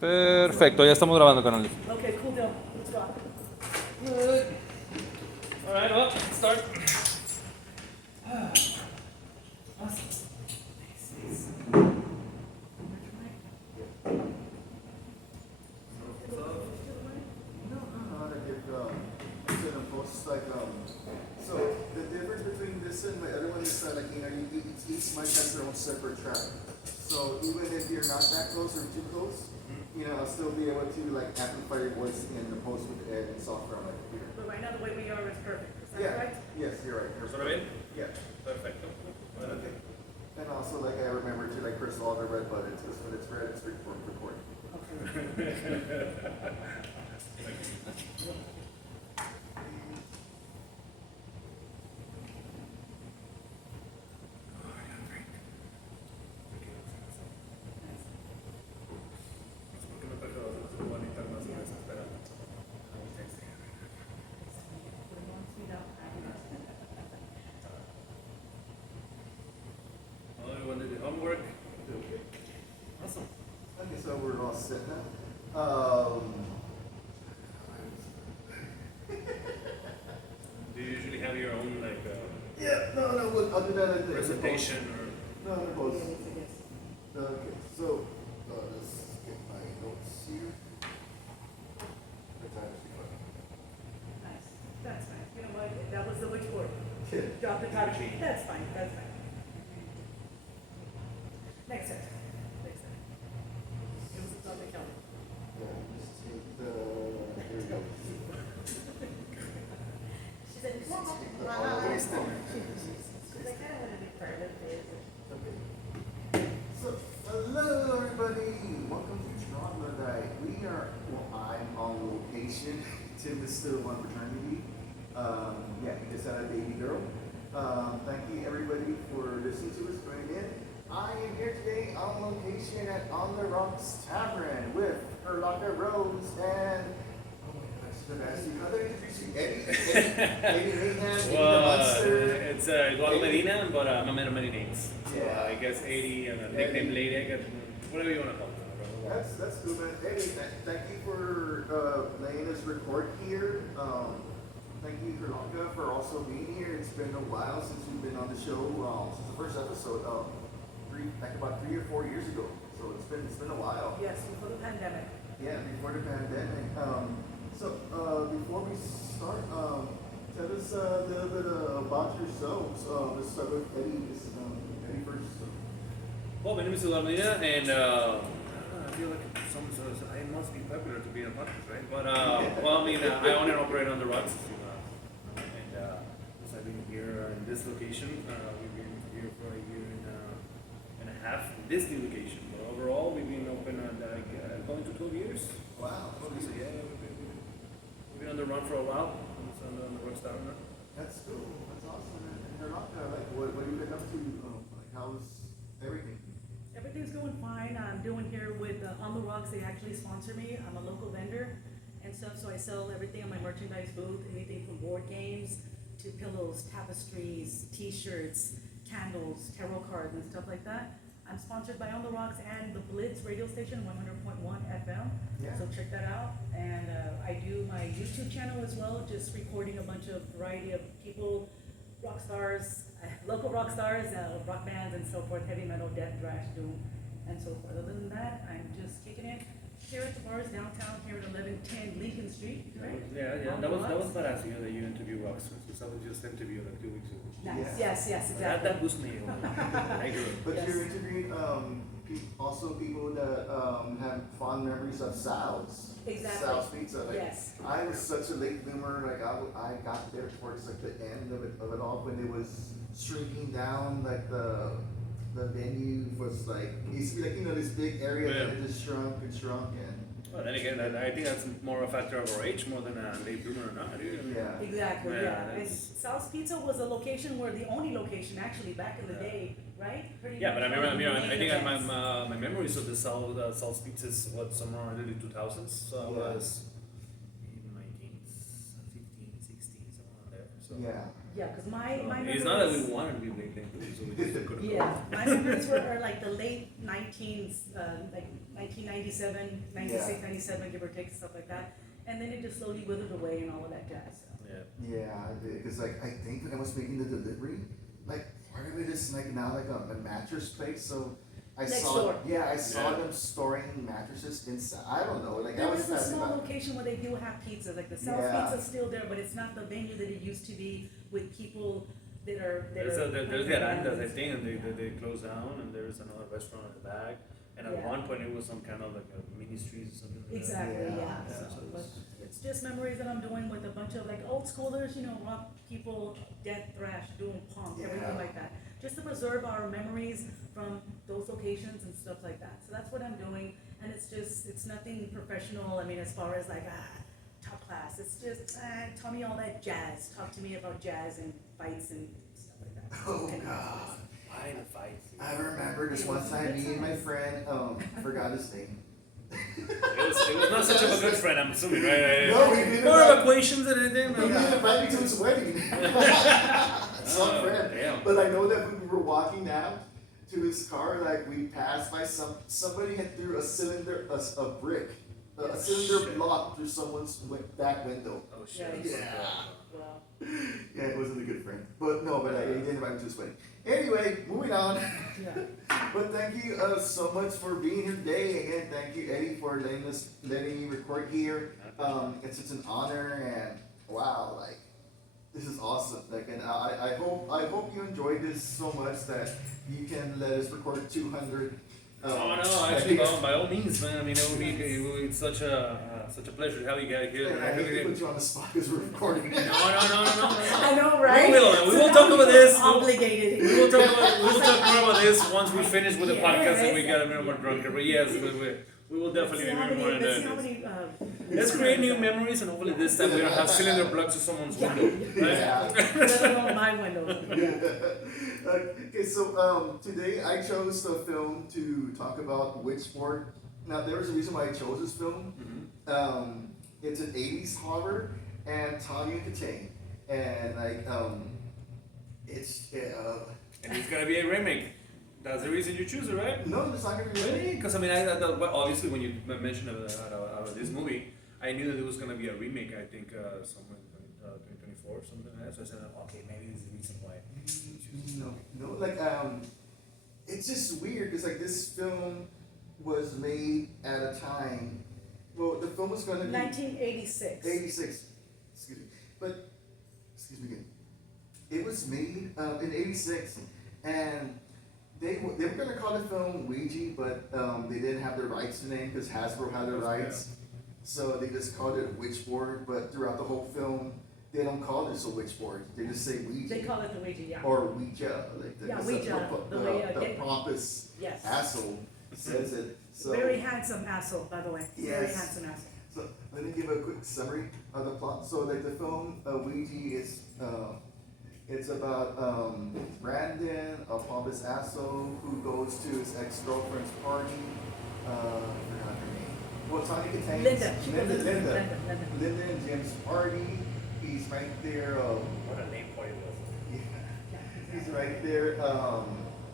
Perfecto, ya estamos grabando, canal. Okay, cool deal. Let's rock. Good. All right, well, let's start. So the difference between this and my other one is that each mic has their own separate track. So even if you're not that close or too close, I'll still be able to amplify your voice in the post with the and software on my computer. But right now the way we are is perfect. Is that Yeah. correct? Yes, you're right. ¿Suena bien? Yeah. Perfecto. Okay. And also I remember to press all the red buttons because when it's red it's recording. Homework. Awesome. Okay, so we're all set now. Do you usually have your own Yeah, no, I'll do that at the presentation No, in the post. Okay, so let's get my notes here. Nice. That's fine. You know what? That was the Witchboard. Yeah. Drop the title sheet. That's fine. That's fine. Next set. Next set. It was a topic count. Just take the. Here we go. She said, Just take the always thing. because I kind of want to be part of it. Okay. So, hello everybody. Welcome to Troglodyte. I'm on location. Tim is still on paternity. He just had a baby girl. Thank you everybody for listening to us, joining in. I am here today on location at On the Rocks Tavern with Herlaka Rose and should I ask you another introduce you? Eddie Mayhem, Eddie the Monster. It's Eduardo Medina, but I'm a many names. So Yeah. I guess 80 and a nickname Lady, whatever you want to call it. That's cool, man. Eddie, thank you for letting us record here. Thank you, Herlaka, for also being here. It's been a while since we've been on the show. Since the first episode, about 3 or 4 years ago. So it's been a while. Yes, before the pandemic. Yeah, before the pandemic. Before we start, tell us a little bit about yourselves. Let's start with Eddie. Eddie first. Well, my name is Eduardo Medina, and I feel like someone says I must be popular to be in a podcast, right? But I own and operate on the rocks, and I've been here in this location. We've been here for a year and a half in this new location. But overall, we've been open going to 12 years. Wow. So yeah, we've been on the run for a while. On the rocks down now. That's cool. That's awesome. And Herlaka, what have you been up to? How's everything? Everything's going fine. I'm doing here with On the Rocks. They actually sponsor me. I'm a local vendor and stuff, so I sell everything on my merchandise booth, anything from board games to pillows, tapestries, t-shirts, candles, tarot cards, and stuff like that. I'm sponsored by On the Rocks and the Blitz radio station, 100.1 FM. Yeah. So check that out. And I do my YouTube channel as well, just recording a bunch of variety of people, rock stars, local rock stars, rock bands and so forth, heavy metal, death, thrash, doom, and so forth. Other than that, I'm just kicking it here at the bars downtown here at 1110 Lincoln Street, right? Yeah. On That the was Rocks. badass, that you interview rockstars. Because I was just interviewed like 2 weeks ago. Nice. Yeah. Yes, exactly. That boosts me. I agree. But Yes. you're interviewing also people that have fond memories of Sal's. Exactly. Sal's Pizza. Yes. I was such a late bloomer. I got there towards the end of it all when it was shrinking down. The venue was it used to be this big area Yeah. that it just shrunk and. Well, then again, I think that's more a factor of our age more than a late bloomer or not. Yeah. Exactly, Yeah, yeah. And that's- Sal's Pizza was a location where the only location actually back in the day, right? Pretty Yeah, but I much remember. one of the I main think events. my memories of the Sal's Pizzas was somewhere in the early 2000s. So I Yeah. was in my teens, 15, 16, somewhere around there. So Yeah. Yeah, because my It's not that we memories, wanted to be big thing, so we just couldn't. yeah, my memories are like the late 19s, like 1997, 96, Yeah. 97, give or take, stuff like that. And then it just slowly withered away and all of that jazz. So. Yeah. Yeah, because like I think when I was making the delivery, like part of it is like now like a mattress place. So I Next saw, door. yeah, I saw Yeah. them storing mattresses inside. I don't know, like I There was is a passing small by. location where they do have pizza, like the South Yeah. Pizza's still there, but it's not the venue that it used to be with people that are. There's the Arandas, I think, and Yeah. they closed down, and there's another restaurant in the back. And at Yeah. one point, it was some kind of like a mini street or something like that. Exactly, Yeah. yeah. Yeah, So, so but it's- it's just memories that I'm doing with a bunch of like old schoolers, rock people, dead thrash, doing punk, Yeah. everything like that. Just to preserve our memories from those locations and stuff like that. So that's what I'm doing, and it's nothing professional. I mean, as far as like top class, it's just tell me all that jazz. Talk to me about jazz and fights and stuff like that. Oh And- God. Why the fight? I remember this one time me and my friend forgot his name. It was not such of a good friend, I'm assuming, right? No, he didn't. More of acquaintations than anything. He didn't invite me to his wedding. Some Oh, friend. damn. But I know that when we were walking out to his car, like we passed by somebody had threw a cylinder, a brick, a cylinder Shit. block through someone's back window. Oh shit. Yeah. Well, Yeah, it wasn't a good friend. But no, but I didn't invite him to his wedding. Anyway, moving on. yeah. But thank you so much for being here today. Again, thank you, Eddie, for letting me record here. It's such an honor, and wow, like this is awesome. Like, and I hope you enjoyed this so much that you can let us record 200. Oh no, actually, by all means, man. I mean, it's such a pleasure to have you guys here. And I hate to put you on the spot because we're recording. No. I know, right? We will talk now about we this. feel Obligated. We will talk more about this once we finish with the Yeah, podcast and we right. get a little more drunker. But yes, we will definitely be more into Let's see how this. many. Let's create new memories, and hopefully this time we don't have cylinder plugs to someone's window. Right? Yeah. Let alone my window. Okay, so today I chose the film to talk about Witchboard. Now there was a reason why I chose this film. It's an 80s horror and Tanya Katane, and like it's And it's gonna be a remake. That's the reason you choose it, right? no, it's not gonna be Really? Because I mean, well, obviously when you mentioned about this movie, I knew that it was gonna be a remake. I think somewhere in 2024 or something like that. So I said, okay, maybe this is the reason why. you choose it. No, like it's just weird because like this film was made at a time. Well, the film was gonna be 1986. 86. Excuse me, but excuse me again. It was made in 86, and they were gonna call the film Ouija, but they didn't have the rights to the name because Hasbro had the rights, so they just called it Witchboard. But throughout the whole film, they don't call this a Witchboard. They just say Ouija They call it the Ouija, yeah. or Ouija, like Yeah, 'cause Ouija, the way, the get- pompous Yes. asshole says it. So Very handsome asshole, by the way. Very Yes. handsome asshole. So let me give a quick summary of the plot. So like the film Ouija is it's about Brandon, a pompous asshole who goes to his ex-girlfriend's party. I forgot her name. Well, Tanya Katane. Linda. She goes into Linda. Linda. Linda and Jim's party. He's right there. What a name party was. Yeah. He's right there.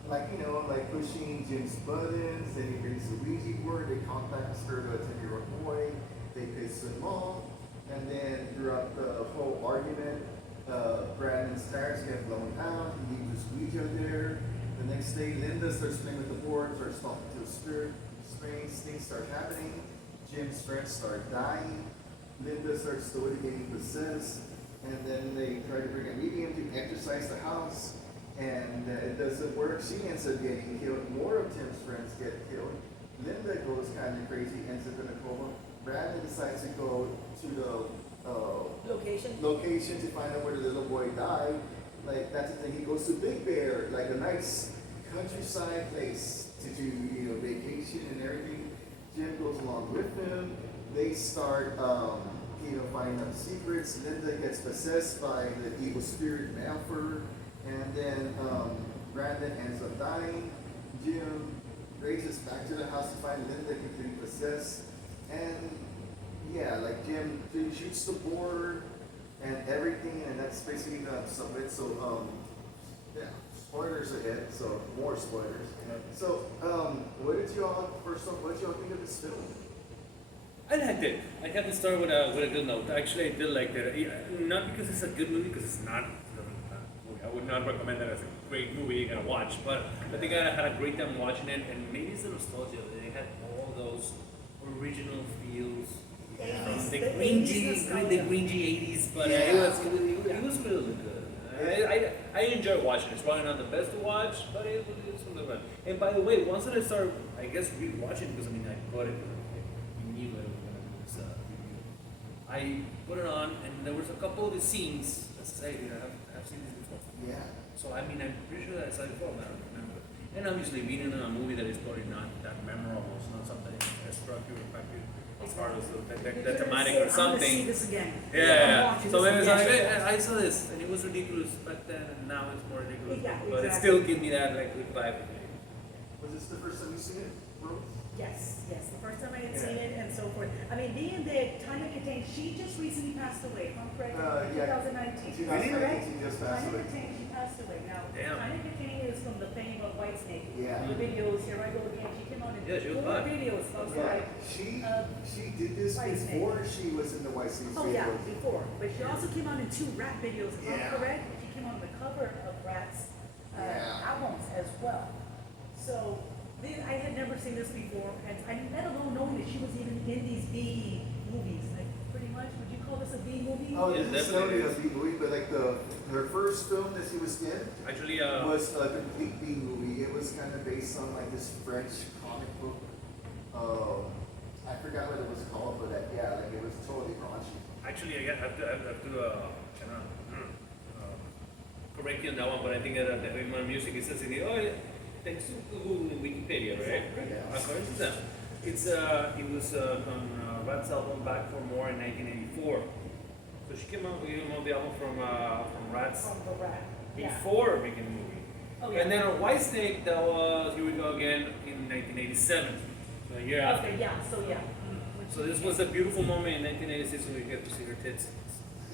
Like pushing Jim's buttons. Then he brings the Ouija board. They contact her, the 10-year-old boy. They piss him off. And then throughout the whole argument, Brandon's tires get blown out. He leaves his Ouija there. The next day, Linda starts playing with the board, starts talking to the spirit. Strange things start happening. Jim's friends start dying. Linda starts slowly getting possessed. And then they try to bring a medium to exorcise the house. And it doesn't work. She ends up getting killed. More of Tim's friends get killed. Linda goes kind of crazy, ends up in a coma. Brandon decides to go to the Location. to find out where the little boy died. Like that's the thing. He goes to Big Bear, like a nice countryside place to do vacation and everything. Jim goes along with him. They start finding out secrets. Linda gets possessed by the evil spirit Malfer, and then Brandon ends up dying. Jim races back to the house to find Linda completely possessed, and yeah, like Jim shoots the board, and everything, and that's basically the submit. So yeah, spoilers ahead. So more spoilers. So what did y'all think of this film? I liked it. I had to start with a good note. Actually, I did like it. Not because it's a good movie, because it's not. I would not recommend it as a great movie you're gonna watch, but I think I had a great time watching it, and maybe it's the nostalgia. They had all those original feels from the cringy 80s, but it was really good. I enjoy watching it. It's probably not the best to watch, but it was really good. And by the way, once that I started, I guess, rewatching, because I mean, I got it, we knew that we were going to do this review. I put it on, and there was a couple of the scenes, let's say, I've seen this before. Yeah. So I mean, I'm pretty sure that I saw it before, but I don't remember. And obviously, being in a movie that is probably not that memorable, it's not something that struck you or affect you as far as the thematic or something. I'm gonna see this again. Yeah. So then it's like, again. hey, I saw this, and it was ridiculous back then, and now it's more ridiculous. Yeah, but it exactly. still gives me that like good vibe. Was this the first time you seen it, Rose? Yes, the first time I had seen it and so forth. I mean, being that Tanya Katane, she just recently passed away, if I'm correct, in Yeah. 2019. 2019 just passed Tanya away. Katane, she passed away. Now, Damn. Tanya Katane is from the fame of Whitesnake. Yeah. The videos, Here I Go Again, she came on in Yeah, she was 4 hot. videos. I was Yeah, like, she did this White Snake. before she was in the White Snake. oh yeah, before. But she also came on in 2 rap videos, if Yeah. I'm correct. She came on the cover of Rat's Yeah. albums as well. So, I had never seen this before, and I let alone knowing that she was even in these B movies, like pretty much. Would you call this a B movie? Oh, Yeah, this is definitely. definitely a B movie, but like her first film that she was in Actually, was a complete B movie. It was kind of based on like this French comic book. I forgot what it was called, but yeah, like it was totally raunchy. actually, I have to kind of correct you on that one, but I think that in my music it says in the thanks to Google and Wikipedia, right? Yeah. According to them, it was on Rat's album Back for More in 1984. So she came out with the album from Rat's From the rap. Yeah. before making the movie. Oh, yeah. And then on Whitesnake, that was Here We Go Again in 1987, so a year after. Okay, yeah, so yeah. So this was a beautiful moment in 1986 when we get to see her tits.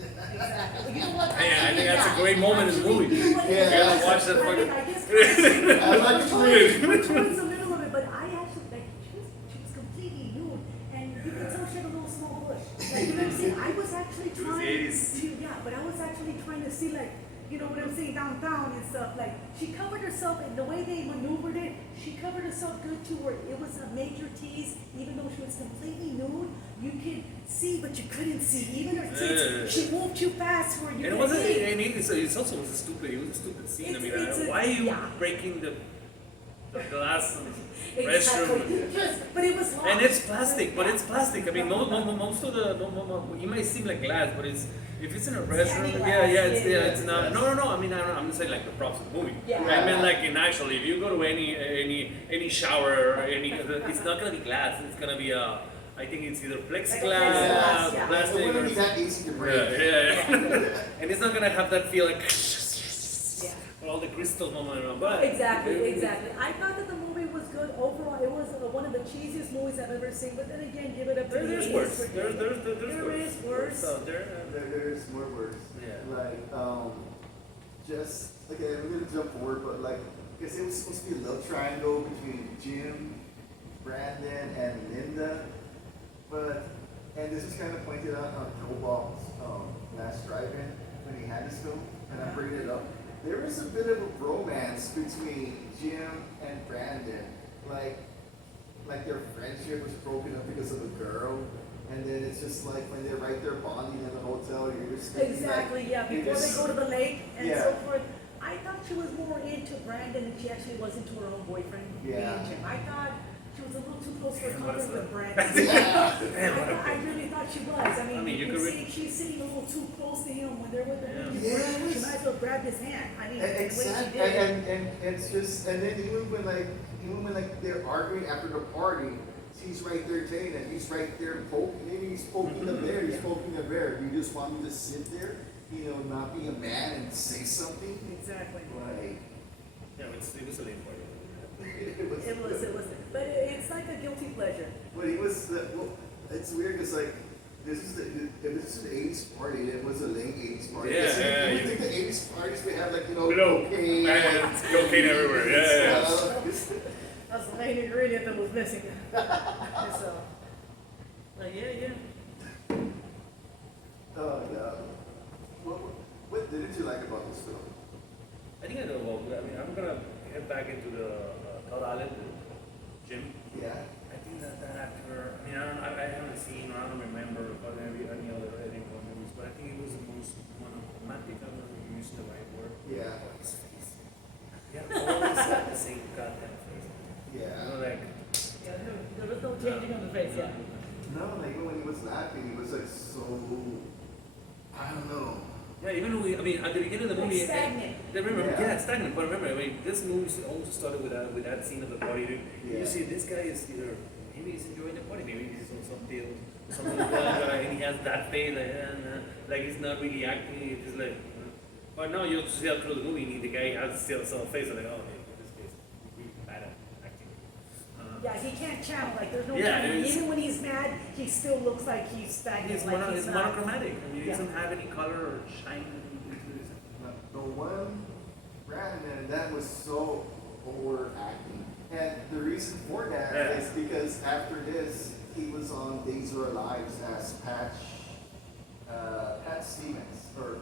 Exactly. You know what? Yeah, I think that's a great moment in the movie. You know what? Yeah. You gotta watch that I mean, fucking. I guess I like to read. we're towards the middle of it, but I actually like she was completely nude, and you could tell she had a little small bush. Like you know what I'm saying? I was actually It was the trying 80s. to but I was actually trying to see like you know what I'm saying downtown and stuff. Like she covered herself, and the way they maneuvered it, she covered herself good to where it was a major tease, even though she was completely nude. You could see, but you couldn't see. Even her tits, she moved too fast where you And it could wasn't. see. I mean, it's also was a stupid scene. I mean, It's a- why are you yeah. breaking the glass Exactly. restroom? Yes, but it was locked. And it's plastic, but it's plastic. I mean, most of the it might seem like glass, but it's if it's in a restroom, glass, it's not. No. I mean, I'm just saying like the props of the movie. Yeah. I mean, like in actually, if you go to any shower or any, it's not gonna be glass. It's gonna be I think it's either plexiglass, plexiglass, yeah. It plastic, wouldn't or be that easy to break. yeah. And it's not gonna have that feel like Yeah. all the crystals moving around. But Exactly. I thought that the movie was good overall. It was one of the cheesiest movies I've ever seen. But then again, give it up to the There's 80s worse. for There There is worse. out there. There's more words. Yeah. Like, just, okay, I'm gonna jump forward, but like, because it was supposed to be a love triangle between Jim, Brandon, and Linda. But, and this was kind of pointed out on Cobalt's last drive-in when he had this film, and I'm bringing it up. There is a bit of a romance between Jim and Brandon. Like their friendship was broken up because of a girl. And then it's just like when they're right there bonding in the hotel, you're just thinking Exactly. like, Yeah. you're Before they just- go to the lake and Yeah. so forth. I thought she was more into Brandon than she actually was into her own boyfriend, Yeah. being Jim. I thought she was a little too close for comfort What's with that? Brandon. Yeah. I really thought she was. I mean, you you could can see she's sitting a little too close to him when they're with the Yeah. Yes. She might as well grab his hand. I mean, the way she Exactly, did. and it's just, and then even when they're arguing after the party, she's right there saying that he's right there poking, maybe he's poking a bear, he's poking a bear. Do you just want me to sit there, not be a man and say something? Exactly. Like, Yeah, it was a lame party. It was. But it's like a guilty pleasure. But he was, well, it's weird because like, if this is an 80s party, it was a late 80s party. Yeah, See, yeah, we yeah. think the 80s parties we have like Cocaine, man, it's cocaine everywhere. Yeah. That's the main ingredient that was missing. So, like, yeah. Oh yeah. What didn't you like about this film? I think I know. Well, I mean, I'm gonna head back into the Todd Allen, the gym. Yeah. I think that actor. I mean, I haven't seen or I don't remember any other Eddie Bourne movies, but I think it was the most monochromatic. I don't know if you used the right word. Yeah. His face. Yeah, always had the same goddamn face. Yeah. You know, like. Yeah, there was no changing on the face, yeah. No, like even when he was laughing, he was like so. I don't know. Yeah, even though I mean, at the beginning of the Like movie, stagnant. Remember, Yeah. stagnant. But remember, I mean, this movie also started with that scene of the party. Yeah. You see, this guy is either maybe he's enjoying the party, maybe he's on some deal, something like that, and he has that face, like he's not really acting. He's just like. But now you see through the movie, the guy has still some face, like, oh, okay, this guy's really bad at acting. Yeah, he can't channel, like, there's no Yeah, channel. it's- Even when he's mad, he still looks like he's stagnant, It's, like he's it's not. monochromatic. I mean, he Yeah. doesn't have any color or shine into his. The one Brandon that was so overacting, and the reason for that Yeah. is because after this he was on Days Are Alive as Pat Stevens, or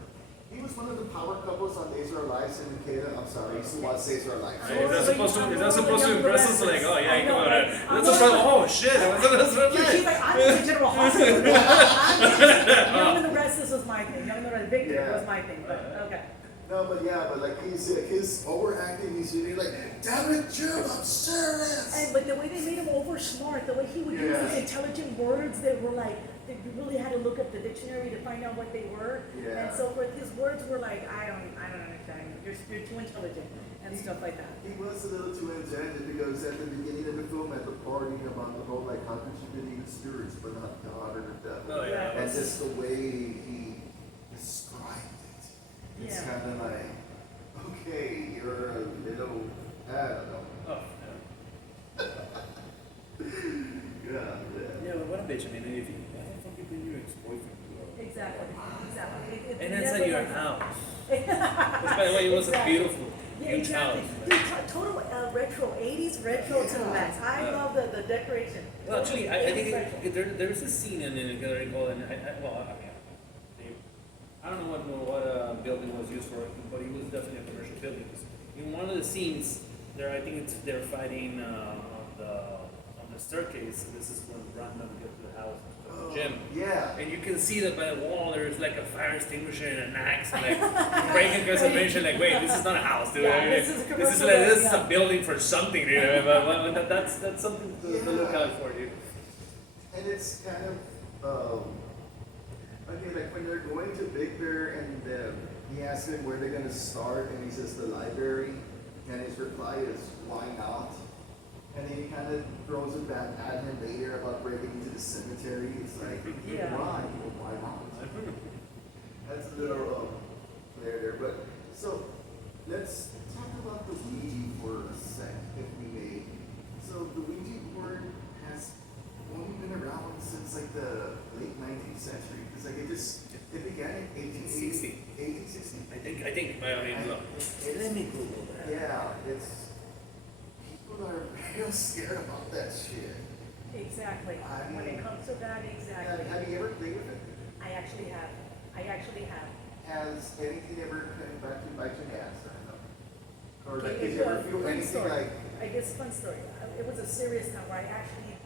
he was one of the power couples on Days Are Alive. And Michaela, I'm sorry, he was Days Are Alive. I Is that supposed to? I'm Is that supposed to really impress young us? Like, oh yeah, I you know, know right? that. I'm That's really- a oh shit. That's what She's like, I'm in the general hospital. Young and the Restless was my thing. Young and the Restless, Victor Yeah. was my thing, but, okay. No, but yeah, but like his overacting, he's really like, damn it, Jim, I'm serious. And, but the way they made him over smart, the way he would use Yeah. these intelligent words that were like, that you really had to look up the dictionary to find out what they were. Yeah. And so forth, his words were like, I don't understand. You're too intelligent and stuff like that. He was a little too intelligent because at the beginning of the film, at the party about the whole like, how could you believe in spirits but not God or the devil? Oh yeah. And just the way he described it, it's Yeah. kind of like, okay, you're a little, I don't know. Oh Yeah. yeah. But what a bitch. I mean, if you, I don't fucking bring your ex-boyfriend to Exactly. and it's never at your like- house. Which, by the way, it was Exactly. a beautiful, Yeah, huge exactly. house. Dude, total retro, 80s retro to the max. I Yeah. love the decoration. Well, actually, I 80s think retro. there's a scene in the gallery called, and I don't know what building was used for, but it was definitely a commercial building. 'Cause in one of the scenes, they're fighting on the staircase. So this is when Brandon gets to the house, to the gym. Yeah. And you can see that by the wall there's like a fire extinguisher and an axe, and like breaking concentration. Like, wait, this is not a house, dude. Yeah, I mean, this is a this is commercial like this is building, a building for something, dude. But that's something to look out for, dude. And it's kind of, okay, like when they're going to Big Bear and he asks him where they're going to start, and he says the library, and his reply is, why not? And then he kind of throws it back at him later about breaking into the cemetery. It's like, Yeah. why? Well, why not? That's a little player there. But so let's talk about the Ouija for a sec, if we may. So the Ouija board has only been around since like the late 19th century. Because like it began in 1860. 1860. I think. I mean, look. Let me Google that. Yeah, people are real scared about that shit. Exactly. I When it mean- comes to that, exactly. Have you ever played with it? I actually have. Has anything ever come back to bite your ass or no? Or like, Okay, did you ever feel fun anything story. like, I guess fun story. It was a serious time where I actually,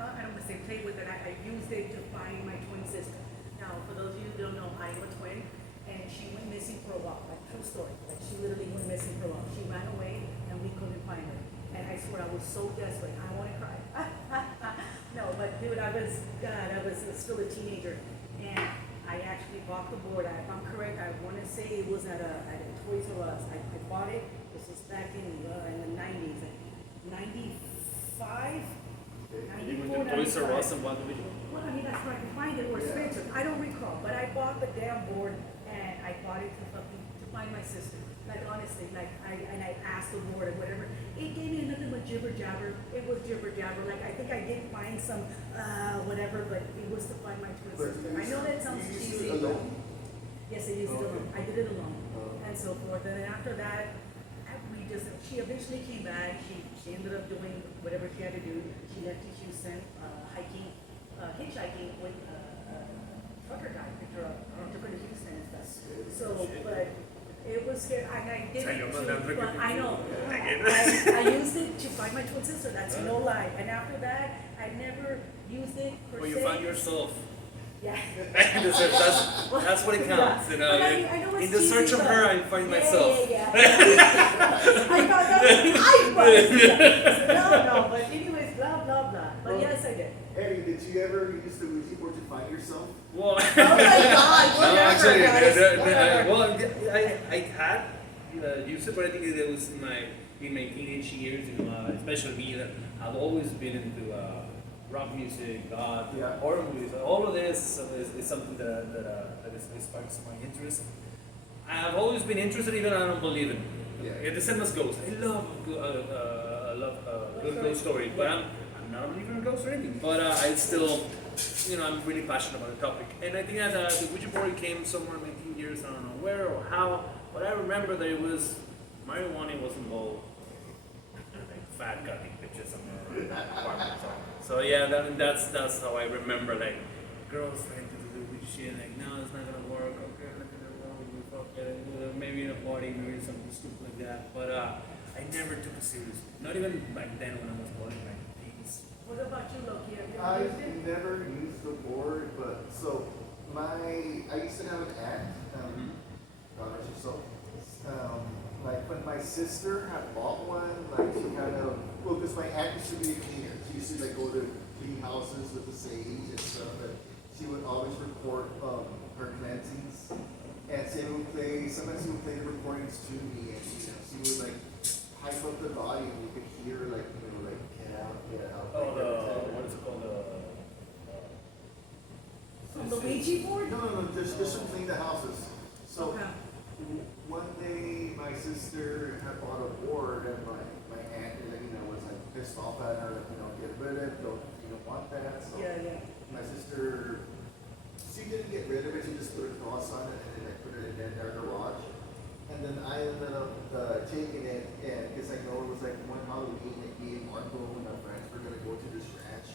I don't want to say played with it, I used it to find my twin sister. Now, for those of you who don't know, I am a twin, and she went missing for a while, like true story. Like she literally went missing for a while. She ran away, and we couldn't find her. And I swear I was so desperate, I want to cry. No, but dude, I was still a teenager, and I actually bought the board. If I'm correct, I want to say it was at a Toys R Us. I bought it. This was back in the 90s, like 95, You 94, went to Toys R 95. Us and bought the video? Well, I mean, that's where I can find it, or Yeah. Spencer. I don't recall, but I bought the damn board, and I bought it to find my sister. Like honestly, like I asked the board or whatever. It gave me nothing but jibber jabber. It was jibber jabber. Like I think I did find some whatever, but it was to find my twin But sister. I know that sounds you used cheesy. it alone? Yes, I used it Okay. alone. I did it alone, Oh. and so forth. And then after that, she eventually came back. She ended up doing whatever she had to do. She left to Houston, hiking, hitchhiking with a trucker guy. Picked her up, took her to Houston and stuff. So, but it was scary. I did Say it your to, mother, but I know. Again. I used it to find my twin sister. That's no lie. And after that, I never used it per When se. you find yourself. Yeah. In the search, that's what it counts. You know, But I know it's in the search cheesy, of but- her, I find myself. Yeah. I found out I was. No, but anyways, blah, blah, blah. But Well- yes, I did. Eddie, did you ever use the Ouija board to find yourself? Well, Oh my God, no, whatever, actually, guys, well, I had used it, but I think it was in my teenage years. You know, especially me, that I've always been into rock music, God, Yeah. horror movies. All of this is something that sparks my interest. I've always been interested, even though I don't believe in. Yeah. The same as ghosts. I love good ghost stories, but I'm not a believer in ghosts or anything. But I still, I'm really passionate about the topic. And I think that the Witchboard came somewhere in my teen years. I don't know where or how, but I remember that it was marijuana was involved. Like fat cutting pictures somewhere. So yeah, that's how I remember, like girls trying to do this shit. Like, no, it's not gonna work. Okay, let me know. We fuck it. Maybe in a party, maybe something stupid like that. But I never took it seriously. Not even back then when I was in my teens. What about you, Loki? Have you ever I've used it? never used the board, but so I used to have an aunt, God rest her soul. Like when my sister had bought one, like she kind of, well, because my aunt used to be a cleaner. She used to like go to clean houses with the sage and stuff, and she would always record her cleansings. And sometimes she would play the recordings to me, and she would like hype up the volume. You could hear like, like get out, get out. Oh, what is it called? On the Ouija board? No, just to clean the houses. So Okay. one day my sister had bought a board, and my aunt, was like pissed off at her, get rid of it, you don't want that. So Yeah. my sister, she didn't get rid of it, she just put a cross on it and then put it in their garage. And then I ended up taking it, and because I know it was like one Halloween, like me and Marco and my friends were gonna go to this ranch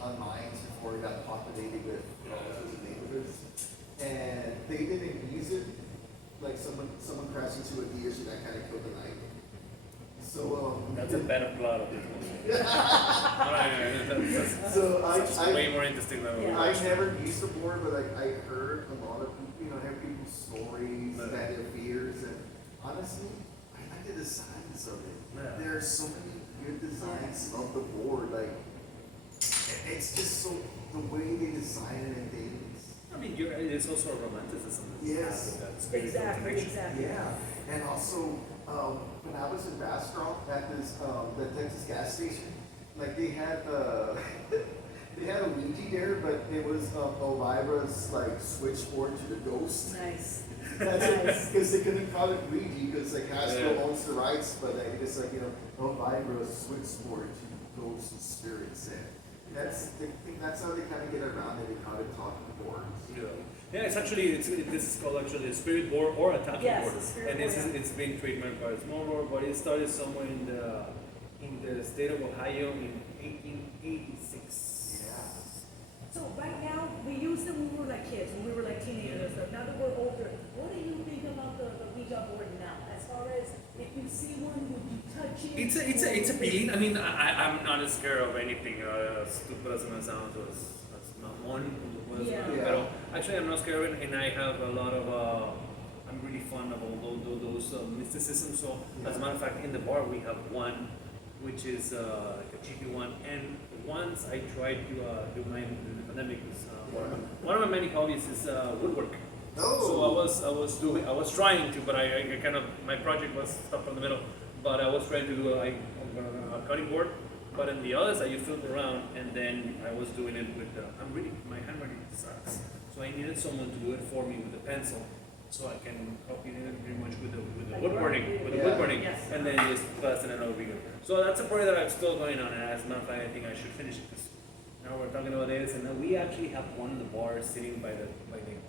on mines before it got populated with relatives and neighbors. And they didn't use it, like someone crashed into a deer, so that kind of killed the night. So That's a better plot of this movie. So That's I way more interesting than Yeah. I never used the board, but like I heard a lot of people, hear people's stories, Yeah. their fears, and honestly, I like the designs of it. Yeah. There are so many good designs of the board. Like it's just so the way they design it and things. I mean, it's also a romanticism. Yes. That spiritual Exactly, connection. exactly. Yeah, and also when I was in Bastrop at this the Texas gas station, like they had they had a Ouija there, but it was Elvira's like switchboard to the ghost. Nice. That's Nice. because they couldn't call it Ouija because like Hasbro Yeah. owns the rights, but like it's like Elvira's switchboard to ghosts and spirits, and that's how they kind of get around it. They call it talking boards. Yeah, it's actually this is called actually a spirit board or a talking Yes, board, a spirit and board, it's been trademarked by a small board, but it started somewhere in the state of Ohio in 1886. Yeah. So right now, we used it when we were like kids, when we were like teenagers and stuff. Now that we're older, what do you think about the Ouija board now? As far as if you see one, would you touch it? It's appealing. I mean, I'm not as scared of anything stupid as it sounds. As one was, Yeah. but actually I'm not scared of it, and I have a lot of. I'm really fond of all those mysticism. So as a matter of fact, in the bar we have one, which is like a cheeky one, and once I tried to do the pandemic. One of my many hobbies is woodwork. Oh. So I was trying to, but I kind of, my project was stopped in the middle. But I was trying to do a cutting board, but in the others I used to flip around, and then I was doing it with, my handwriting sucks. So I needed someone to do it for me with a pencil. so I can copy it pretty much with the Like woodburning, rock, with the yeah. woodburning, Yes. and then just fasten it over here. So that's a project that I'm still going on, and as a matter of fact, I think I should finish it. 'Cause now we're talking about this, and then we actually have one in the bar sitting by the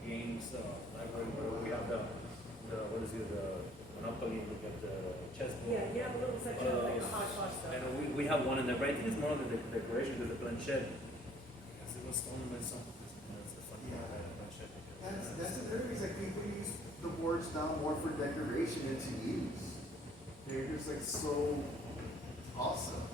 games library where we have the what is it, the Monopoly, we got the chessboard. Yeah, you have a little section of like a hodgepodge stuff. And we have one in there, but I think it's more of the decoration because the planchette. Because it was stolen by some. That's the funny part about the planchette. That's another reason like people use the boards now more for decoration than to use. They're just like so awesome.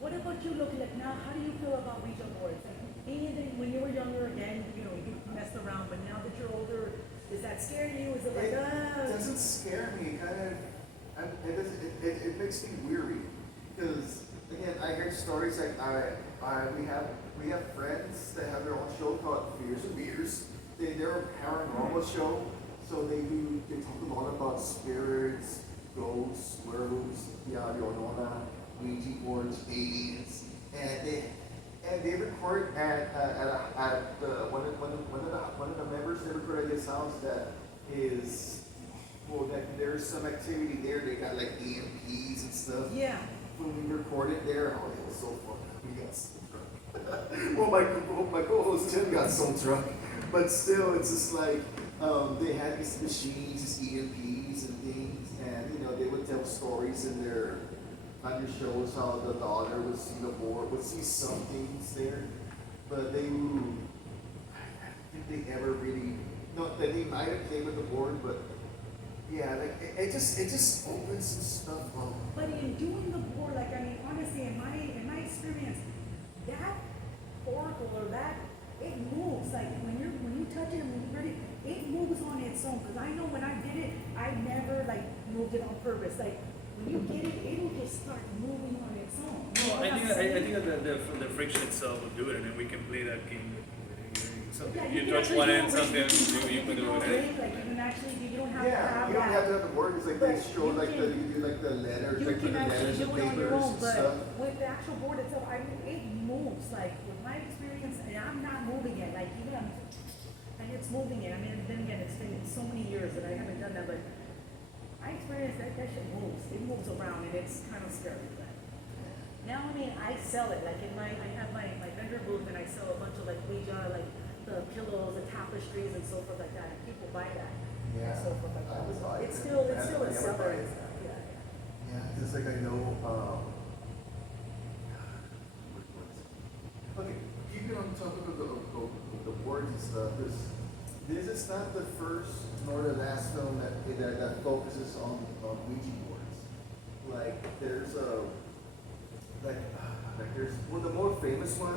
What about you looking at now? How do you feel about Ouija boards? Like, anything when you were younger, again, you know, you messed around, but now that you're older, does that scare you? Is it like, It doesn't scare me. It makes me weary because again, I hear stories like we have friends that have their own show called Fears and Beers. They're a paranormal show, so they talk a lot about spirits, ghosts, werewolves, Yonona, Ouija boards, aliens, and they record at one of the members they record at his house that is that there's some activity there. They got like EMPs and stuff. yeah. When we recorded there, oh, it was so fun. We got so drunk. Well, my co-host Tim got so drunk, but still, it's just like they had these machines, these EMPs and things, and you know they would tell stories in their on your shows how the daughter would see the board, would see some things there, but I don't think they ever really. No, that they might have played with the board, but yeah, like it just opens some stuff up. But in doing the board, like I mean, honestly, in my experience, that oracle or that it moves. Like when you touch it and when you read it, it moves on its own. Because I know when I did it, I never like moved it on purpose. Like when you get it, it'll just start moving on its own. You know Well, what I'm saying? I think that the friction itself will do it, and then we can play that game. So Yeah, you can touch actually one do end, it something with- you can do it. it. Like you can actually, you don't have to Yeah, have you don't that. have to have the word. It's like they But show you like can- you do like the letters, You like put can the actually letters do and it on your papers own, and but stuff. with the actual board itself, I mean, it moves, like, with my experience, and I'm not moving it, like, even and it's moving it, I mean, then again, it's been so many years that I haven't done that, but my experience, that shit moves, it moves around, and it's kind of scary, but. Now, I mean, I sell it, like, I have my vendor booth, and I sell a bunch of, like, Ouija, like, the pillows, the tapestries, and so forth like that, and people buy that. Yeah, And so forth like I that, would so buy it's it. still Yeah, a I would seller buy and it. stuff, yeah. Yeah, just like I know. Okay, keeping on topic of the boards and stuff. This is not the first nor the last film that focuses on Ouija boards. Like there's the more famous one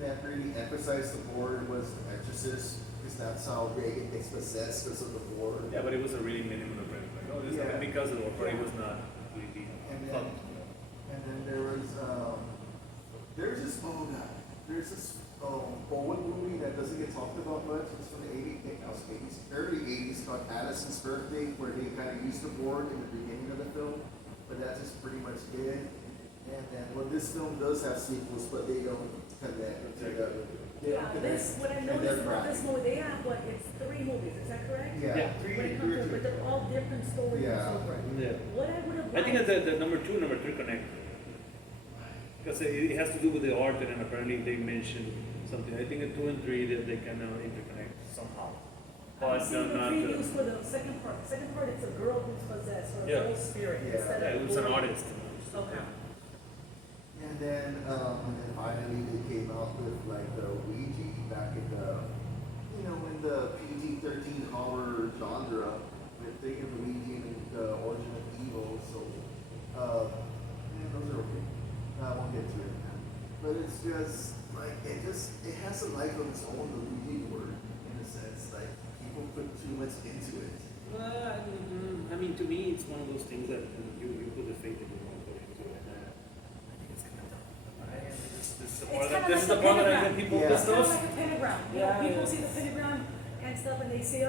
that really emphasized the board was The Exorcist, because that's how Reagan gets possessed because of the board. Yeah, but it was a really minimal event. Like, oh, this Yeah. because of the but it was not completely. And then there's this there's this Bowen movie that doesn't get talked about much. It's from the early 80s called Addison's Birthday, where they kind of used the board in the beginning of the film, but that's just pretty much it. And then this film does have sequels, but they don't connect together. Yeah, what I noticed about this movie, they have it's 3 movies, is that correct? Yeah, When it comes to, but they're all different stories and Yeah. so forth. Yeah. What I would have I think liked, that the number 2 and number 3 connect. Because it has to do with the art, and then apparently they mentioned something. I think the 2 and 3 they can interconnect somehow. I've seen the not previews for the second part. Second part, it's a girl who's possessed, or a Yeah. girl spirit, Yeah. instead Yeah, of. it was an board. artist. Okay. And then finally they came out with like the Ouija back in in the PG-13 horror genre with thinking Ouija and the origin of evil. So those are okay. I won't get to it now. But it's just like it has a life of its own, the Ouija board, in a sense. Like people put too much into it. I mean, to me, it's one of those things that you put the faith that you want to put into it. I think it's kind of dumb. This is the part It's that kinda this is like the a part that I pentagram. think people Yeah. pissed It's kind of off. like a pentagram. You Yeah, know, people yeah. see the pentagram, and stuff, and they see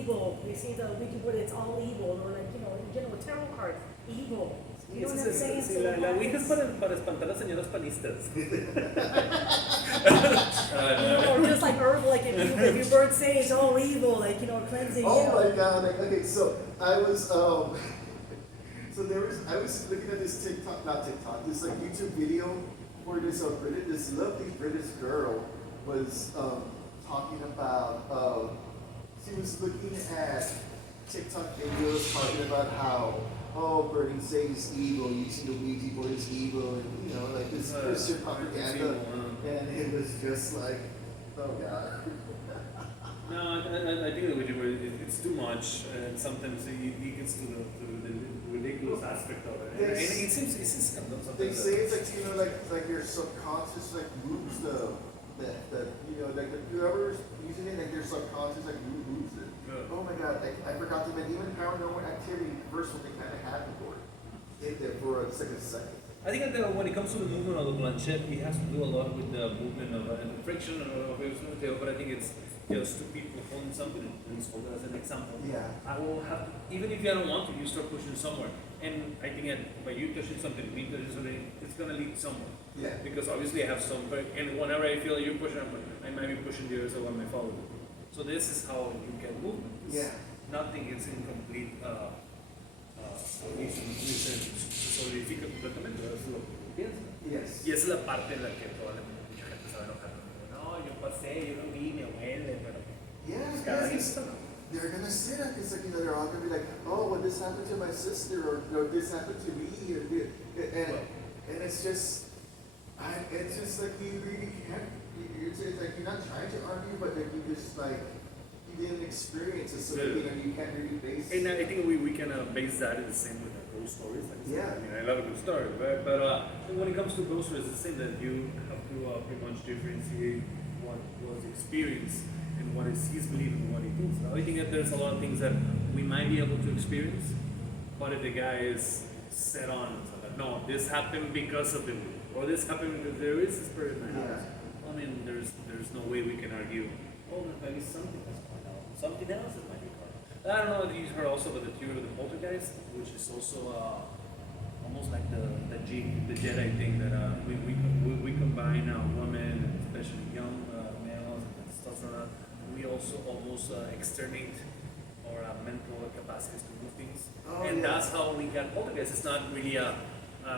evil. They see the Witchboard, it's all evil, or like, in general, tarot cards, evil. You know what I'm saying? Sí, So la Ouija es it's- para espantar a las señoras panistas. or just like herb, like if you burn sage, all evil, like, cleansing. Oh my god, okay, so I was I was looking at this TikTok, not TikTok, this like YouTube video where this lovely British girl was talking about she was looking at TikTok videos talking about how burning sage is evil, using the Ouija board is evil, and like this Christian propaganda, and it was just like, oh god. No, I think that we do it's too much, and sometimes it gets to the ridiculous aspect of it. And it seems kind of something. They say it's like like your subconscious like moves the like whoever's using it, like their subconscious like moves it. Yeah. Oh my god, like I forgot to mention even paranormal activity first what they kind of had before in there for a second. I think that when it comes to the movement of the planchette, it has to do a lot with the movement of and the friction of it, but I think it's just two people holding something, and please hold it as an example. Yeah. I will have to, even if you don't want to, you start pushing somewhere. And I think that by you touching something, me touching something, it's going to lead somewhere. Yeah. Because obviously I have some, and whenever I feel you're pushing, I might be pushing the other side, I might follow you. So this is how you get movement. Yeah. Nothing is incomplete. Se solidifica completamente, eso es lo que piensa. Yes. Y esa es la parte en la que probablemente mucha gente se va a enojar. No, yo pasé, yo lo vi, me huele, pero Yeah, pues cada quien yes. está. They're gonna say that because they're all gonna be like, oh, well, this happened to my sister, or this happened to me, and it's just like you really can't. It's like you're not trying to argue, but like you just like you didn't experience it, so you can't really base. And I think we can base that in the same with our ghost stories. Like I said. Yeah. I mean, I love a good story, right? But when it comes to ghost stories, it's the same that you have to pretty much differentiate what was experienced and what is his belief and what he thinks. Now, I think that there's a lot of things that we might be able to experience, but if the guy is set on, no, this happened because of the movie, or this happened because there is a spirit in my house. I mean, there's no way we can argue. Oh, maybe something has gone out. Something else that might be gone. I don't know if you've heard also about the theory of the poltergeist, which is also almost like the Jedi thing that we combine women, especially young males and stuff like that. We also almost externate our mental capacities to move things, and that's how we got poltergeist. It's not really a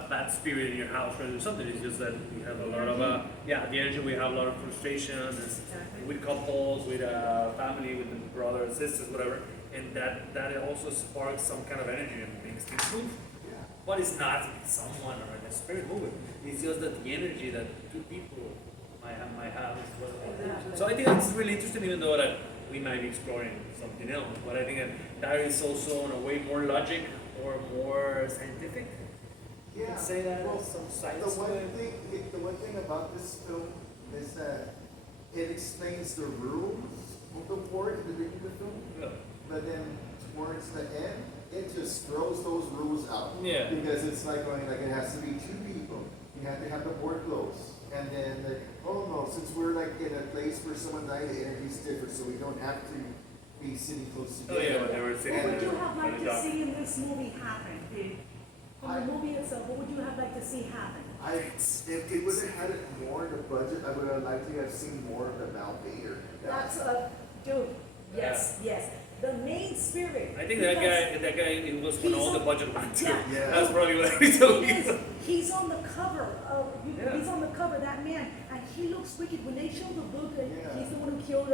bad spirit in your house or something. It's just that we have a lot of the energy. We have a lot of frustration with couples, with family, with the brothers, sisters, whatever, and that also sparks some kind of energy and makes things move. Yeah. But it's not someone or a spirit moving. It's just that the energy that two people might have is what. Exactly. So I think that's really interesting, even though that we might be exploring something else. But I think that is also in a way more logic or more scientific. You Yeah. can say that Well, some the science. one thing about this film is that it explains the rules of the war in the beginning of the film, Yeah. but then towards the end, it just throws those rules out. Yeah. Because it's like going like it has to be two people. You have to have the board close. And then like, oh no, since we're like in a place where someone died, the energy's different, so we don't have to be sitting close Oh yeah, together. when they were sitting What would there you have in liked the to dark. see in this movie happen, Dave? From the movie itself, what would you have liked to see happen? If it would have had it more in the budget, I would have liked to have seen more of the Mount Vader. That's dude, yes. The main spirit. I think that guy, it was when He's all the on- budget went to. yeah. That's probably what he told me. He's on the cover of, Yeah. he's on the cover, that man, and he looks wicked. When they show the book, Yeah. he's the one who killed,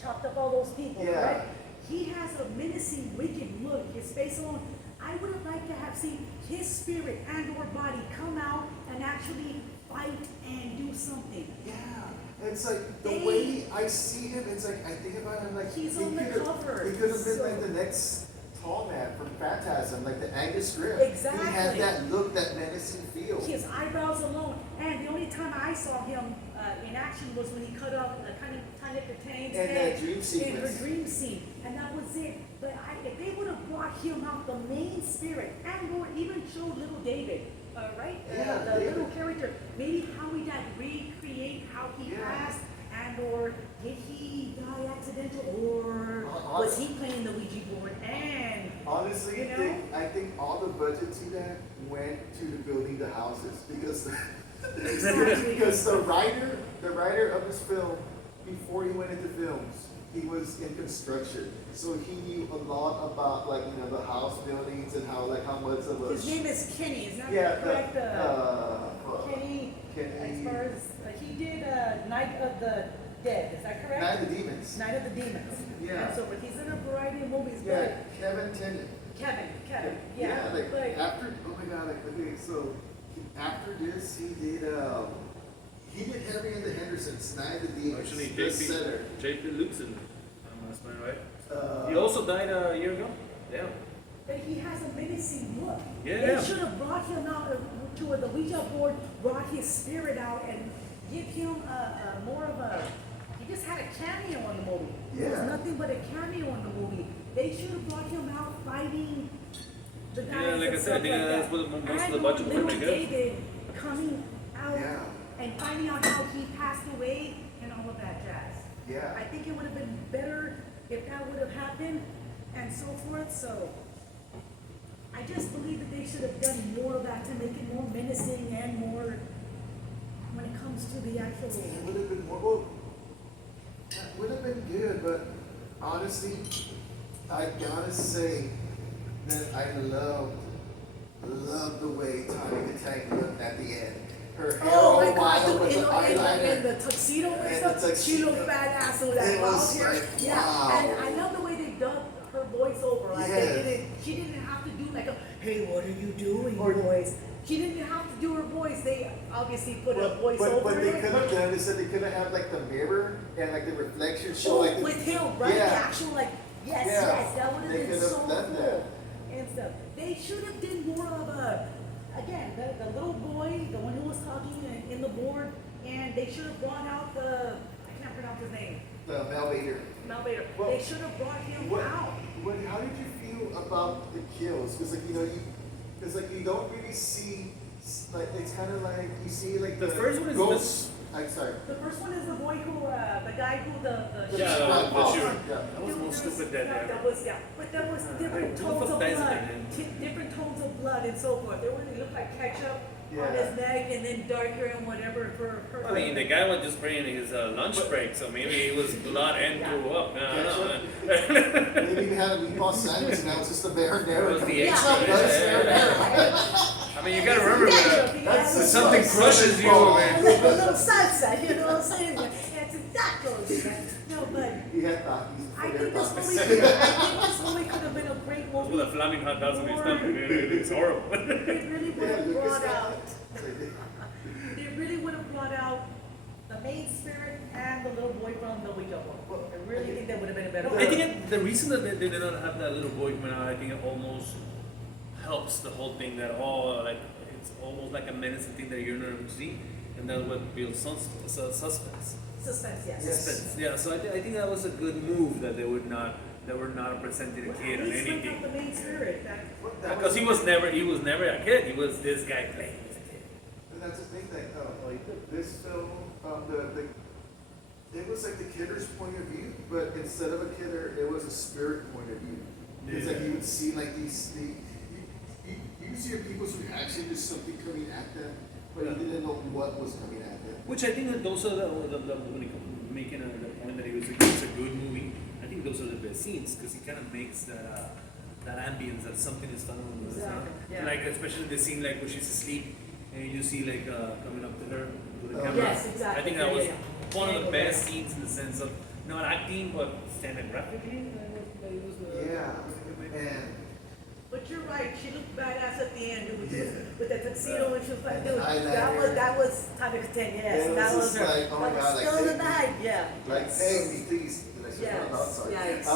chopped up all those people, Yeah. right? He has a menacing, wicked look. His face alone. I would have liked to have seen his spirit and or body come out and actually fight and do something. Yeah. It's like the They- way I see him, it's like I think about him like He's he on the could've- cover, He could have been so- like the next tall man from Phantasm, like the Angus Grimm. Exactly. He had that look, that menacing feel. His eyebrows alone. And the only time I saw him in action was when he cut off Tanya Katane's And head that dream in her sequence. dream scene. And that was it. But if they would have brought him out, the main spirit, and or even showed little David, right? Yeah, The David. little character, maybe how he died, recreate how he Yeah. passed, and or did he die accidental, or was he playing the Ouija board and Honestly, you know? I think all the budget to that went to building the houses because Exactly. because the writer of this film, before he went into films, he was in construction, so he knew a lot about like the house buildings and how much of a his name is Kenny, is that yeah correct? Kenny As far as he did Night of the Dead, is that correct? Night of the Demons. Night of the Demons. Yeah. And so, but he's in a variety of movies. Yeah, But Kevin Tennant. Kevin, yeah. like but after oh my god, like okay, so after this he did Henry and the Hendersons, Night of the Demons. Actually, the setter. JP Luxon. That's my right. He Uh, also died a year ago. Yeah. But he has a menacing look. Yeah. They should have brought him out to the Ouija board, brought his spirit out, and give him a more of a. He just had a cameo in the movie. It was Yeah. nothing but a cameo in the movie. They should have brought him out fighting the guys. Yeah, like I and said, stuff I think like that's that. what most of the And budget little would make it. David coming out Yeah. and finding out how he passed away and all of that jazz. Yeah. I think it would have been better if that would have happened and so forth. So I just believe that they should have done more of that to make it more menacing and more when it comes to the actual. It would have been more. Well, that would have been good, but honestly, I gotta say that I loved the way Tommy the Tank looked at the end. Her hair Oh all my God! wild with the In eyeliner. the tuxedo and And stuff, the tuxedo. she looked badass with that It was wild hair. like, Yeah, wow. and I love the way they dubbed her voice over. Like Yes. they didn't. She didn't have to do like a "Hey, what are you doing?" Or- voice. She didn't have to do her voice. They obviously put a voice but over they it. could have done. They said they could have had like the mirror and like the reflection show. Oh, like the, with him, right? Yeah. The actual like, yes, Yeah. yes, that would have They been could have so done cool that. and stuff. They should have done more of a, again, the little boy, the one who was talking in the board, and they should have brought out I can't pronounce his name, the Mel Vader. Mel Bader. Well, They should have brought him What, out. how did you feel about the kills? Because you don't really see like it's kind of like you see like The first one is ghosts. I'm sorry. The first one is the boy who, the guy who the Yeah, shooter- the shooter. Yeah. That was the most stupid death That ever. was, yeah, but there was different who the tones fuck of dies blood, at the end? different tones of blood and so forth. There were, they looked like ketchup on Yeah. his neck and then darker and whatever for. I mean, the guy was just bringing his lunch break, so maybe it was blood and threw up. No. Maybe we had a meatball sandwich and now it's just a marinara. It was the Yeah. extra. Yeah. I mean, you gotta remember when That's when a something spice. crushes you, Ball. A man. little salsa, you know what I'm saying? And some tacos. No, but He had Takis. I before think this tacos. movie could have been a great With movie. a flaming hot dogs on his stomach, it's horrible. It really would Yeah, have Lucas brought out. got- They really would have brought out the main spirit and the little boy from the Ouija board. I really think that would have been a better. I think the reason that they did not have that little boy coming out, I think it almost helps the whole thing that it's almost like a menacing thing that you're not going to see, and that's what builds suspense. Suspense, yes. Yes. Suspense. Yeah, so I think that was a good move that they were not presenting a kid At on least bring out anything. the main spirit. That, Because he was never a kid. He was this guy playing as a kid. And that's the thing that this film, it was like the killer's point of view, but instead of a killer, it was a spirit point of view. It's like you would see like you see your people's reaction to something coming at them, but you didn't know what was coming at them. Which I think that those are when it comes to making the point that it was a good movie. I think those are the best scenes because it kind of makes that ambience that something is following us. Exactly, yeah. Like especially the scene like when she's asleep and you see like coming up to her to the Oh, camera. yes, exactly. I think that Yeah, was yeah. one of the Angle best there. scenes in the sense of not acting but scenographically. That was And but you're right. She looked badass at the end Yeah. with that tuxedo, and she was like, And dude, eyeliner. that was time to contend. Yes, It that was was just her. like, oh my That was God, like, still in the take me. night. Yeah. like, hey, me, please. Did I say Yes, that? Oh, sorry. yes.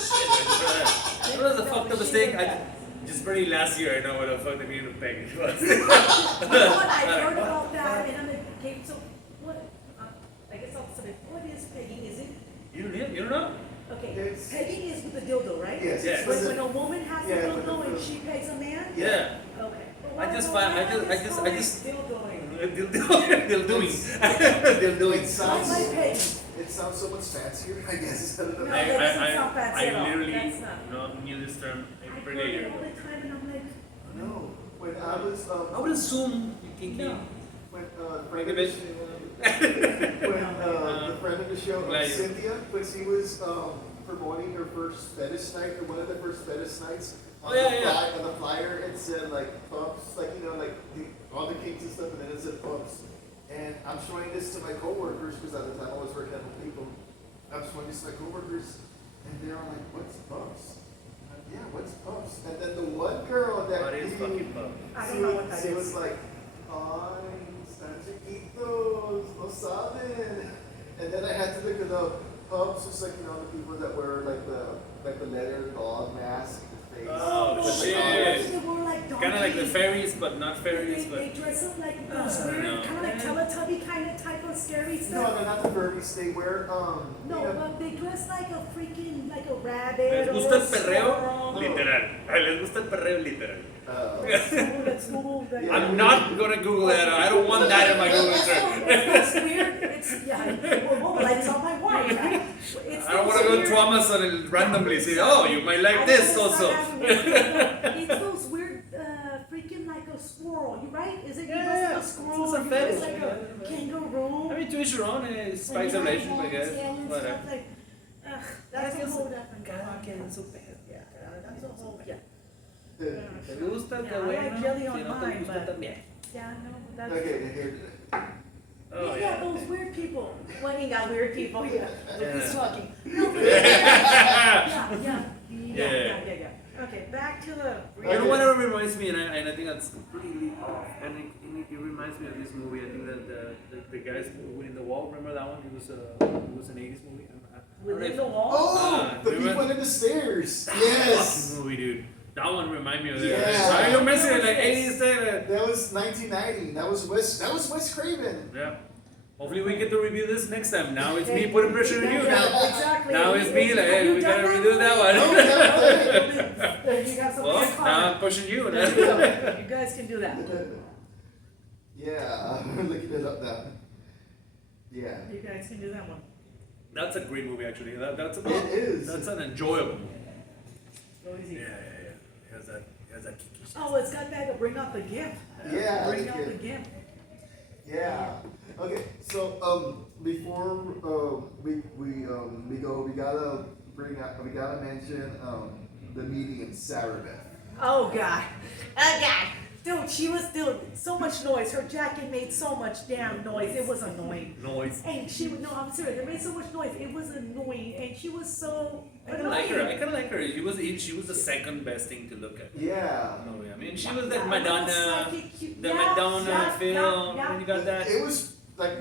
That was a fucked up mistake. Just very last year I know what the fuck the meaning of pegging was. You know what? I heard about that, and I'm like, okay, so what? I guess I'll say, what is pegging? Is it You don't know? okay? It's- Pegging is with the dildo, right? Yes. Yes. When a woman has Yeah, a with the dildo and dildo. she pegs a man. Yeah. Okay. But I just find, I just, Still going. they'll doing, they'll doing. It What's sounds, my page? it sounds so much fancier, I guess. I don't know. No, that doesn't sound I fancy at all. literally That's not. not knew this term I every heard day. it all the time and I'm like, No, when I was I would assume you can no. when make friend a of bitch. the, when the friend of the show, Glad you- Cynthia, when she was promoting her first fetish night or one of the first fetish nights. Oh, yeah, yeah. On the flyer, it said like pumps, like all the kinks and stuff, and then it said pumps. And I'm showing this to my coworkers because at the time I was working at Home Depot. I'm showing this to my coworkers, and they're all like, "What's pumps?" I'm like, yeah, what's pumps? And then the one girl that What is fucking pub? I don't know what that she is. was like, "Ay, están chiquitos, no saben." And then I had to look it up. Pumps was like the people that wear like the leather dog mask. Face. Oh, That's shit. like, They were like Kind of like the donkeys. fairies, but not fairies, They but. dress up like those I weird, know. kind of like Teletubby kind of type of scary no, stuff. they're not the Furbies. They wear No, but they dress like a freaking, like a rabbit ¿Les or gusta a el perreo? squirrel. Literal. Ay, les gusta el perreo literal. Let's Google that. Yeah. I'm not gonna Google that. I don't want that in my Google search. It's weird. It's, yeah, well, I tell my wife. It's I don't want to go to Amazon and randomly say, oh, you might like this also. It's those weird, freaking like a squirrel, you right? Is it you dress like a squirrel? It's a You dress fetish, like a kangaroo? I mean, to each your own. It's and spice you of have relationship, I long guess. tail and Whatever. stuff like, that's a whole different Cada quien podcast. su pedo. Yeah, that's a whole, yeah. ¿Te gusta? Yeah, Qué I bueno. like jelly Si on no te mine, gusta, but- también. Yeah, no, that's. Okay, here. Oh, yeah, yeah. those weird people. When you got weird people, yeah. Yeah. He's talking. No, but yeah. Okay, back to the. You know what it reminds me, and I think that's completely off, and it reminds me of this movie. I think that the guys within the wall. Remember that one? It was an '80s movie. I don't know Within if- the wall? Oh, the remember- people under the stairs. That Yes. fucking movie, dude. That one remind me of Yeah. that. So you're missing it like '80s there. That was 1990. That was Wes Craven. Yeah. Hopefully we get to review this next time. Now it's me putting pressure on you now. Exactly. Now it's me like, hey, we gotta redo that Oh, one. one. You got some Well, good now I'm comment. pushing you. You guys can do that. Yeah, I'm looking it up now. Yeah. You guys can do that one. That's a great movie, actually. That's a, It is. That's an enjoyable movie. Go easy. Yeah. It has that kiki shit. Oh, it's got that to bring out the gift. Yeah. Bring the out the kid. gift. Yeah. Okay. So before we go, we gotta mention the medium Sarah Beth. Oh God. Oh God. Dude, she was doing so much noise. Her jacket made so much damn noise. It was annoying. Noise. And she would, no, I'm serious. It made so much noise. It was annoying. And she was so I kind of like her. I kind of like her. She was the second best thing to look at. Yeah. Oh, yeah. I mean, she was that Yeah, Madonna, little psychic cute- the yeah, Madonna yeah, film. yeah. When you got that. It was like,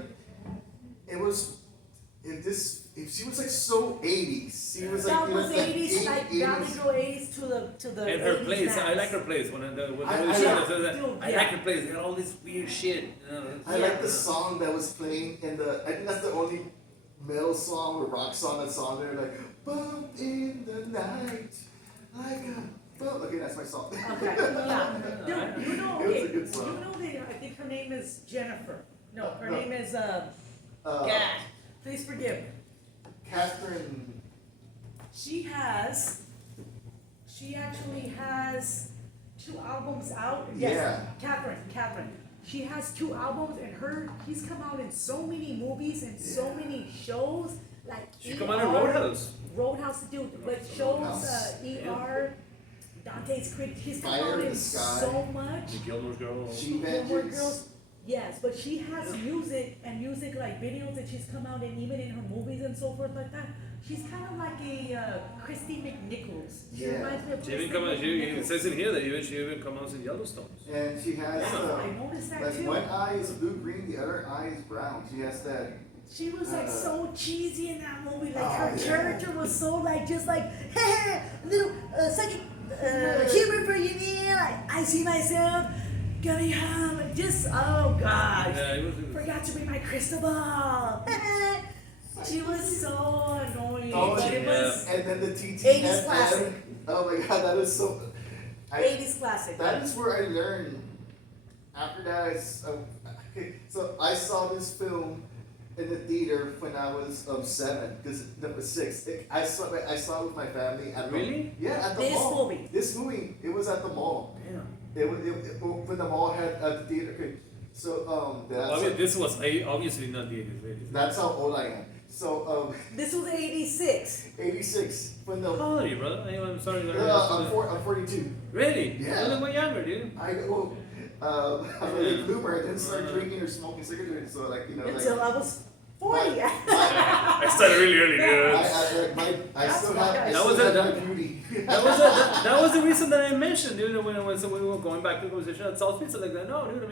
she was like so 80s. She was like, That was 80s, like Valley 80s. Girl 80s to the And her 80s place, I dance. like her place. When I I like her place. They had all this weird shit. You know, I like the song that was playing in the. I think that's the only metal song or rock song that's on there. Like, bump in the night, like a bump. Okay, that's my song. Okay, yeah. Dude, you know, It was a okay, good song. you know I think her name is Jennifer. No, her No. name is, Uh, God, please forgive me. Catherine. She actually has 2 albums out. Yes, Yeah. Catherine. She has 2 albums and she's come out in so many movies and so many shows. Like She come out in Roadhouse. Roadhouse, dude, but shows, Roadhouse. ER, Dante's Creek. She's come Fire out in in the Sky. so much. The Gilmore Girls. She Gilmore Vengeance. Girls. Yes, but she has music like videos that she's come out in, even in her movies and so forth like that. She's kind of like a Christy McNichols. She Yeah. reminds me of She even Christy come out. It McNichols. says in here that she even come out in Yellowstone. And she has I noticed that like too. one eye is blue green, the other eye is brown. She has that. She was like so cheesy in that movie. Like Oh, her yeah. character was so like just like little second humor for you, man. Like I see myself getting home. Like, just oh gosh. Yeah, it was. Forgot to bring my crystal ball. She was so annoying. Oh, but it was and then the TT. 80s and- classic. Oh my god, that is so. 80s classic. That is where I learned after that, okay, so I saw this film in the theater when I was 7, because no, 6. I saw it with my family at Really? at the This mall. movie? This movie, it was at the mall. Damn. When the mall had the theater. Okay, so that's I mean, this was obviously not the 80s, right? that's how old I am. So This was 86. 86 when the How old are you, brother? I'm sorry. I'm 42. Really? Yeah. You look way younger, dude. I go. I'm a late bloomer. I didn't start drinking or smoking cigarettes, so like Until I was 40. I started really early, dude. I still have That was my it. beauty. That was the reason that I mentioned, dude, when we were going back to the conversation at South Pizza, like that. No, dude,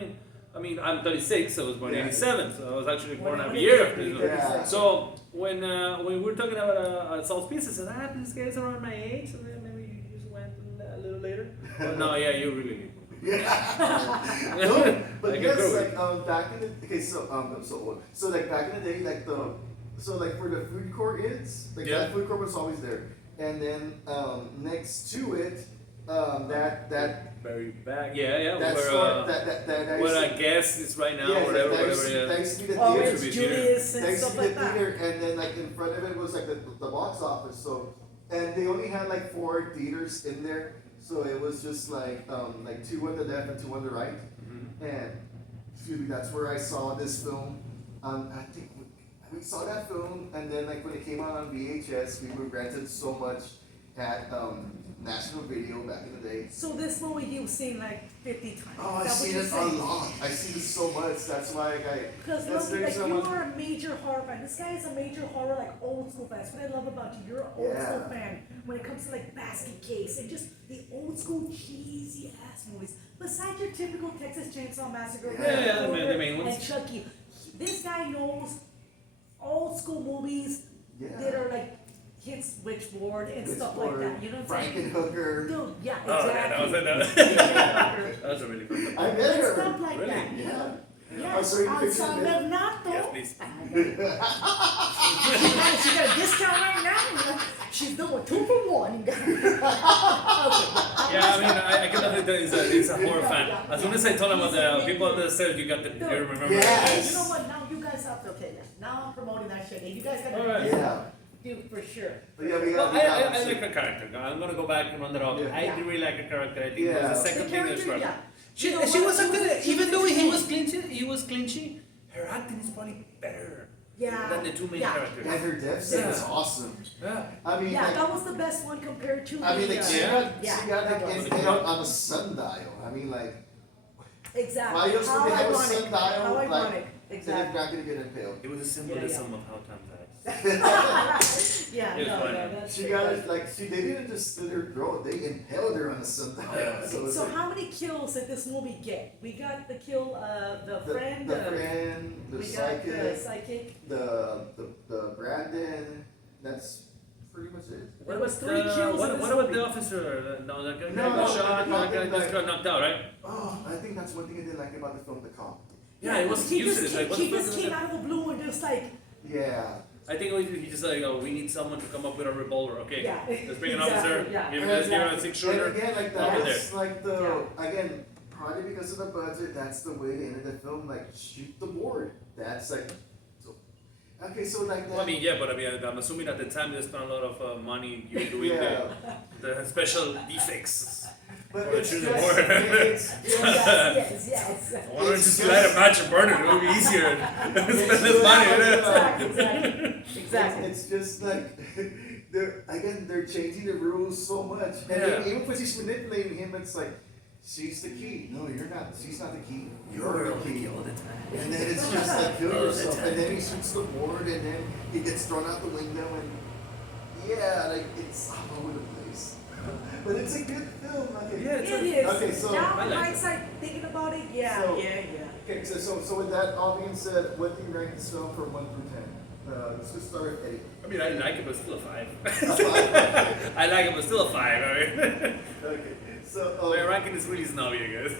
I mean, I'm 36, so I was born in Yeah. 87, so I was actually born a When year did after you- this. Yeah. So when we were talking about South Pizza, I said, these guys are around my age, so then maybe you just went a little later. But no, yeah, you really. Yeah. No, but I can yes, prove like it. back in the I'm so old. So like back in the day, like where the food court is, like Yeah. that food court was always there, and then next to it, that Very back, yeah, that where store that where used I guess it's right now, yeah, whatever, that used, whatever, yeah. that used to be the Oh, theater. it's Used to be theater. Julius and That used to stuff be like the that. theater, and then like in front of it was like the box office. So, and they only had like 4 theaters in there, so it was just like 2 on the left and 2 on the right. Mhm. And excuse me, that's where I saw this film. I think we saw that film, and then like when it came out on VHS, we were rented so much at National Video back in the day. So this movie you've seen like 50 times. Oh, I've Is that seen what it you're a saying? lot. I've seen it so much. That's why Because that's look, like so you much. are a major horror fan. This guy is a major horror, like old school fan. That's what I love about you. You're an old Yeah. school fan when it comes to like Basket Case and just the old school cheesy ass movies. Besides your typical Texas Chainsaw Massacre, Yeah, Freddy yeah, the main Krueger, ones. and Chucky, this guy knows old school movies Yeah. that are like hits Witchboard and stuff like that. You know what I'm saying? Frankenhooker. Dude, yeah, Oh, exactly. yeah, that was it. Exactly. That was a really good one. I met And her. stuff like Really? that. Yeah. Yes, Oh, so you on fixed San it? Bernardo. Yes, please. She got a discount right now. She's doing 2 for 1. Yeah, I mean, I can definitely tell he's a horror fan. As soon as I told him about the people on the stairs, you got the, you remember? Yes. You know what? Now you guys have to, okay, now I'm promoting that shit. You guys gotta Alright. Yeah. do for sure. But yeah, we Well, got. I like her character. I'm gonna go back and run that off. Yeah. I do really like her character. I think Yeah. it was the The second thing that character, struck. yeah. She, You know she what? was acting, She even was though he entertaining. was clinchy, her acting is probably better Yeah. than the two main Yeah. characters. And her death scene was Yeah. awesome. Yeah. I mean, Yeah, like, that was the best one compared to I mean, like, the, she Yeah. got, Yeah, she got that like was- impaled on a sundial. I mean, like, exactly. why else would How they have a ironic. sundial? How Like, ironic. they're Exactly. not gonna get impaled. It was a symbolism of how time dies. Yeah, It was no, fun. that's She it. got it, like, they didn't just slit her throat, they impaled her on a sundial. Yeah. So, it's So like, how many kills did this movie get? We got the kill of the friend, the friend, the we got psychic, the psychic. the Brandon, that's pretty much it. There was 3 kills What, in this what about movie. the officer? No, that guy No, got shot, no, that guy like- just got knocked out, right? Oh, I think that's one thing I didn't like about the film, the cop. Yeah, it was he useless. just Like, came, what he the fuck just is came that? out of the blue and just like, Yeah. I think he just like, oh, we need someone to come up with a revolver. Okay, Yeah, let's bring an exactly, officer. yeah. Give him this, give him a Exactly. 6-shooter. And again, like Lock it that's like Yeah. again, probably because of the budget, that's the way they ended the film, like shoot the board. That's like so okay, so like that. Well, I mean, yeah, but I mean, I'm assuming at the time they spent a lot of money doing Yeah. the special effects. But Or it's shoot just, the board. it's yes. Why don't you just light a match and burn it? It would be easier. Spend this money. Exactly. It's just like they're changing the rules so much. And Yeah. even when she's manipulating him, it's like she's the key. No, you're not. She's not the key. You're the key. all the time. And then it's just like kill All the yourself. time. And then he shoots the board, and then he gets thrown out the window, and yeah, like it's all over the place. But it's a good film. Like Yeah, it's It is. Okay, so- now I in like it. hindsight, thinking about it, yeah, So- yeah. Okay, so with that all being said, what do you rank this film from 1 through 10? Let's just start with Eddie. I mean, I like it, but still a 5. A five? I like it, but still a 5. I mean, Okay, so my ranking is really snobby, I guess.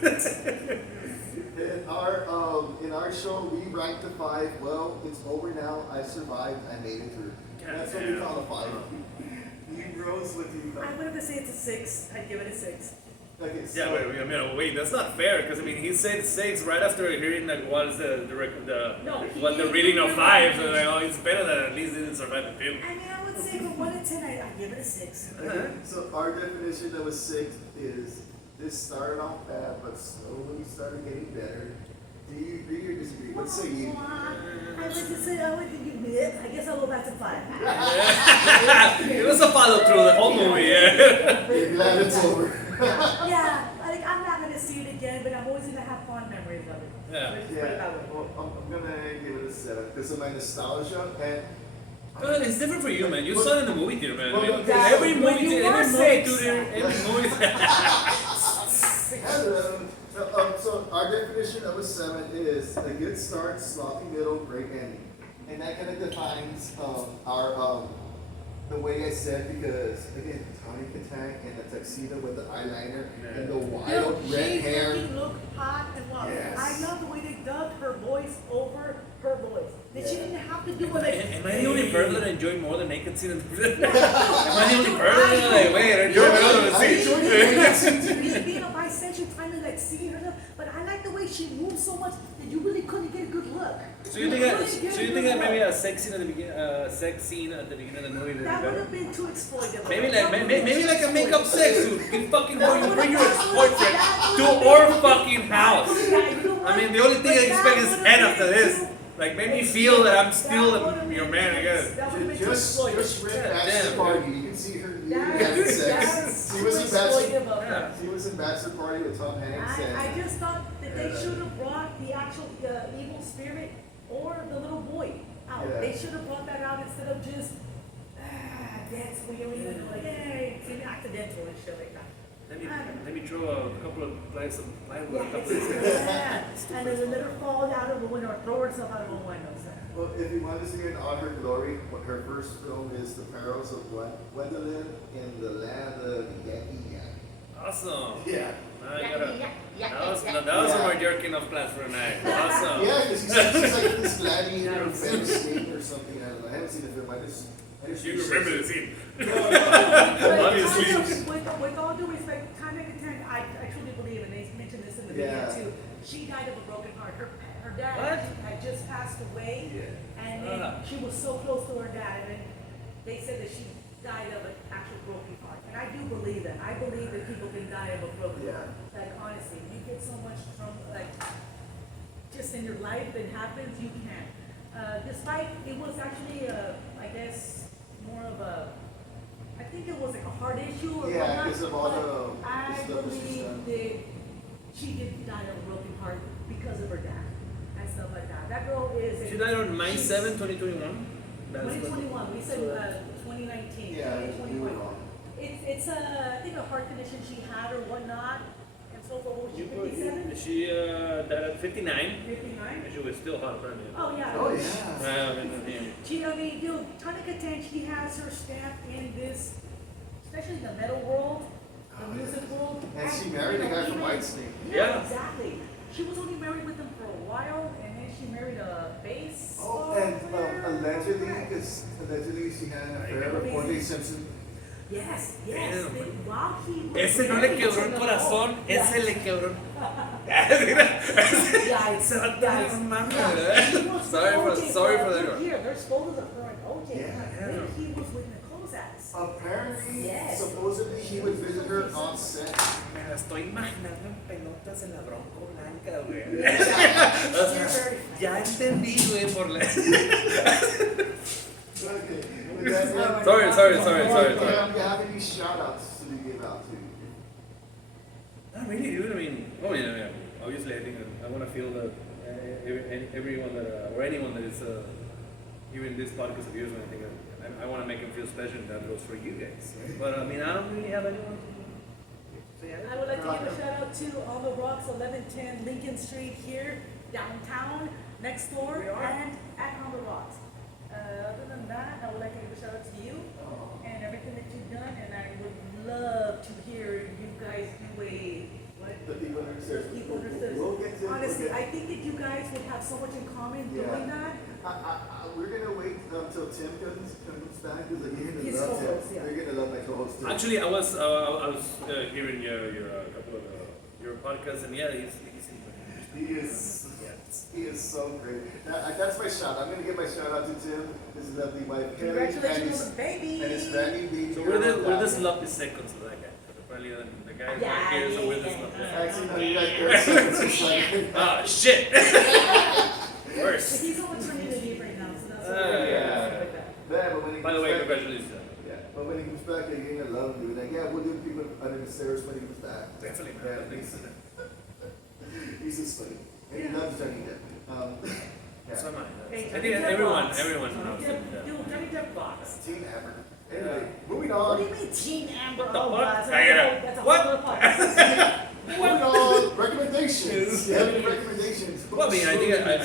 in our show we ranked a 5. Well, it's over now. I survived. I made it through. That's what we call a 5. You Rose, what do you call? I'm gonna say it's a 6. I'd give it a 6. Okay, so, Yeah, but I mean, wait, that's not fair because I mean, he said 6 right after hearing like what is No, he what the gave reading me of the 5. So like, recommendation. oh, it's better that at least it didn't survive the film. I mean, I would say from 1 to 10, I give it a 6. okay, so our definition of a 6 is this started off bad, but slowly started getting better. Do you agree or disagree? What say you? I would just say, I would give it. I guess I'll go back to 5. It was a follow through the whole movie. Yeah. You're glad it's over. Yeah, like I'm not gonna see it again, but I'm always gonna have fond memories of it. Yeah. Let's just put it that way. Well, I'm gonna give it a 7 because of my nostalgia and. Well, it's different for you, man. You saw it in the movie theater, man. I mean, Well, every when movie, you were every movie 6. theater, every movie. Hello. So our definition of a 7 is a good start, sloppy middle, great ending, and that kind of defines our the way I said because again, Tony Katang in the tuxedo with the eyeliner and the wild Dude, red she hair. fucking looked hot and wild. Yes. I love the way they dubbed her voice over her voice. That she Yeah. didn't have to do it like. Am I the only person that enjoyed more the naked scene in the film? Am I the only person? Like, wait, I enjoyed more than the I scene. enjoyed it. Me being a bisexual, trying to like see her, but I like the way she moves so much that you really couldn't get a good look. So you think that maybe a sex scene at the beginning, of the movie would be That would better? have been too exploitive. Maybe like a makeup sex suit. You fucking you bring your ex-boyfriend to our fucking house. I mean, the only thing I expect is head after this. Like, make me feel that I'm still your man again. That would have been too Just exploitive. read Yeah, Bachelor damn. Party. You can see her That's having sex. She was in Bachelor. exploitive of her. Yeah. She was in Bachelor Party with Tom Hanks. I And just thought that they should have brought the actual evil spirit or the little boy out. Yeah. They should have brought that out instead of just that's weird and like hey, it's accidental and shit like that. Let me throw a couple of slices of plywood. Yeah, a couple it's, of yeah. And then let her fall out of the window or throw herself out of a window. So. well, if you want to see her in all her glory, her first film is The Perils of Gwendolyn in the Land of Yaki Yak. Awesome. Yeah. That was my jerking off class for a night. Awesome. Yeah, because she's like this gladiator fence snake or something. I don't know. I haven't seen the film. I just You remember the scene. But Obviously. with all due respect, kind of content, I truly believe, and they mentioned this in the Yeah. video too. She died of a broken heart. Her dad What? had just passed away, Yeah. and then Ah. she was so close to her dad, and then they said that she died of an actual broken heart. And I do believe that. I believe that people can die of a broken Yeah. heart. Like honestly, you get so much from like just in your life that happens, you can. Despite it was actually, I guess, more of a, I think it was like a heart issue or Yeah, whatnot. because of all but the I stuff that she's believe done. that she did die of a broken heart because of her dad and stuff like that. That girl is. She died on May 7, 2021. 2021. We said 2019. Yeah, you were 2021. wrong. It's I think a heart condition she had or whatnot, and so forth. Was she 57? She died at 59, 59? and she was still hot, apparently. Oh yeah. Oh yeah. She, I mean, dude, Tony Katang, she has her stamp in this, especially in the metal world, the Oh, music world. And she married a guy from Whitesnake. Yeah. Exactly. She was only married with him for a while, and then she married a bass. Oh, and allegedly she had an affair with O.J. Simpson. Yes, yes. Damn. While he was Ese no le married quebró to el the corazón, Lord. ese le quebró. Yikes, yikes. Mames, Yeah, ¿verdad? he was Sorry with for- OJ sorry a for that good girl. year. There's photos of her and OJ. Yeah. Then he was with Nicole's ass. Apparently, Yes. supposedly he would visit her on set. Me la estoy imaginando en pelotas en la bronco blanca, güey. You're very Ya entendí, güey, por la... Okay. Sorry. Do you have any shout outs to give out to? Not really, dude. I mean, obviously, I think I want to feel that everyone that, or anyone that is hearing this podcast of yours, I think I want to make them feel special, and that goes for you guys. Right? But I mean, I don't really have anyone to say I would like to give a shout out to On the Rocks, 1110 Lincoln Street here, downtown, next door, We are. and at On the Rocks. Other than that, I would like to give a shout out to you and everything that you've done, and I would love to hear you guys do a, what? The people understand. People understood. We'll get to it. Honestly, I think that you guys would have so much in common doing that. We're gonna wait until Tim comes back because you're gonna His love co-host, Tim. yeah. You're gonna love my co co-host. too. Actually, I was hearing your couple of your podcasts, and yeah, he's He is so great. That's my shout. I'm gonna give my shout out to Tim, his lovely wife Carrie, and Congratulations on the baby. granny baby. So girl, we're the Tavern. sloppy seconds of that guy. Apparently the guy Yeah, right here, so we're the yeah, sloppy yeah. seconds. Actually, no, you got 30 seconds. It's like- Ah, shit! Worse. He's on maternity leave right now, so that's yeah. like that. Yeah, but when he By the comes way, back- congratulations. Yeah, but when he comes back, you're gonna love him, dude. Like, yeah, we'll do people under the stairs when he comes back. Definitely, Yeah, man. he's just funny. And he loves Johnny Depp. So am I. Hey, I think everyone knows it. Dude, Johnny Depp box. Team Amber. Anyway, moving What do on. you mean Team Amber? What the Oh, fuck? that's I gotta- a what? whole other podcast. Moving on. Recommendations. Do you have any recommendations? Well, I mean, I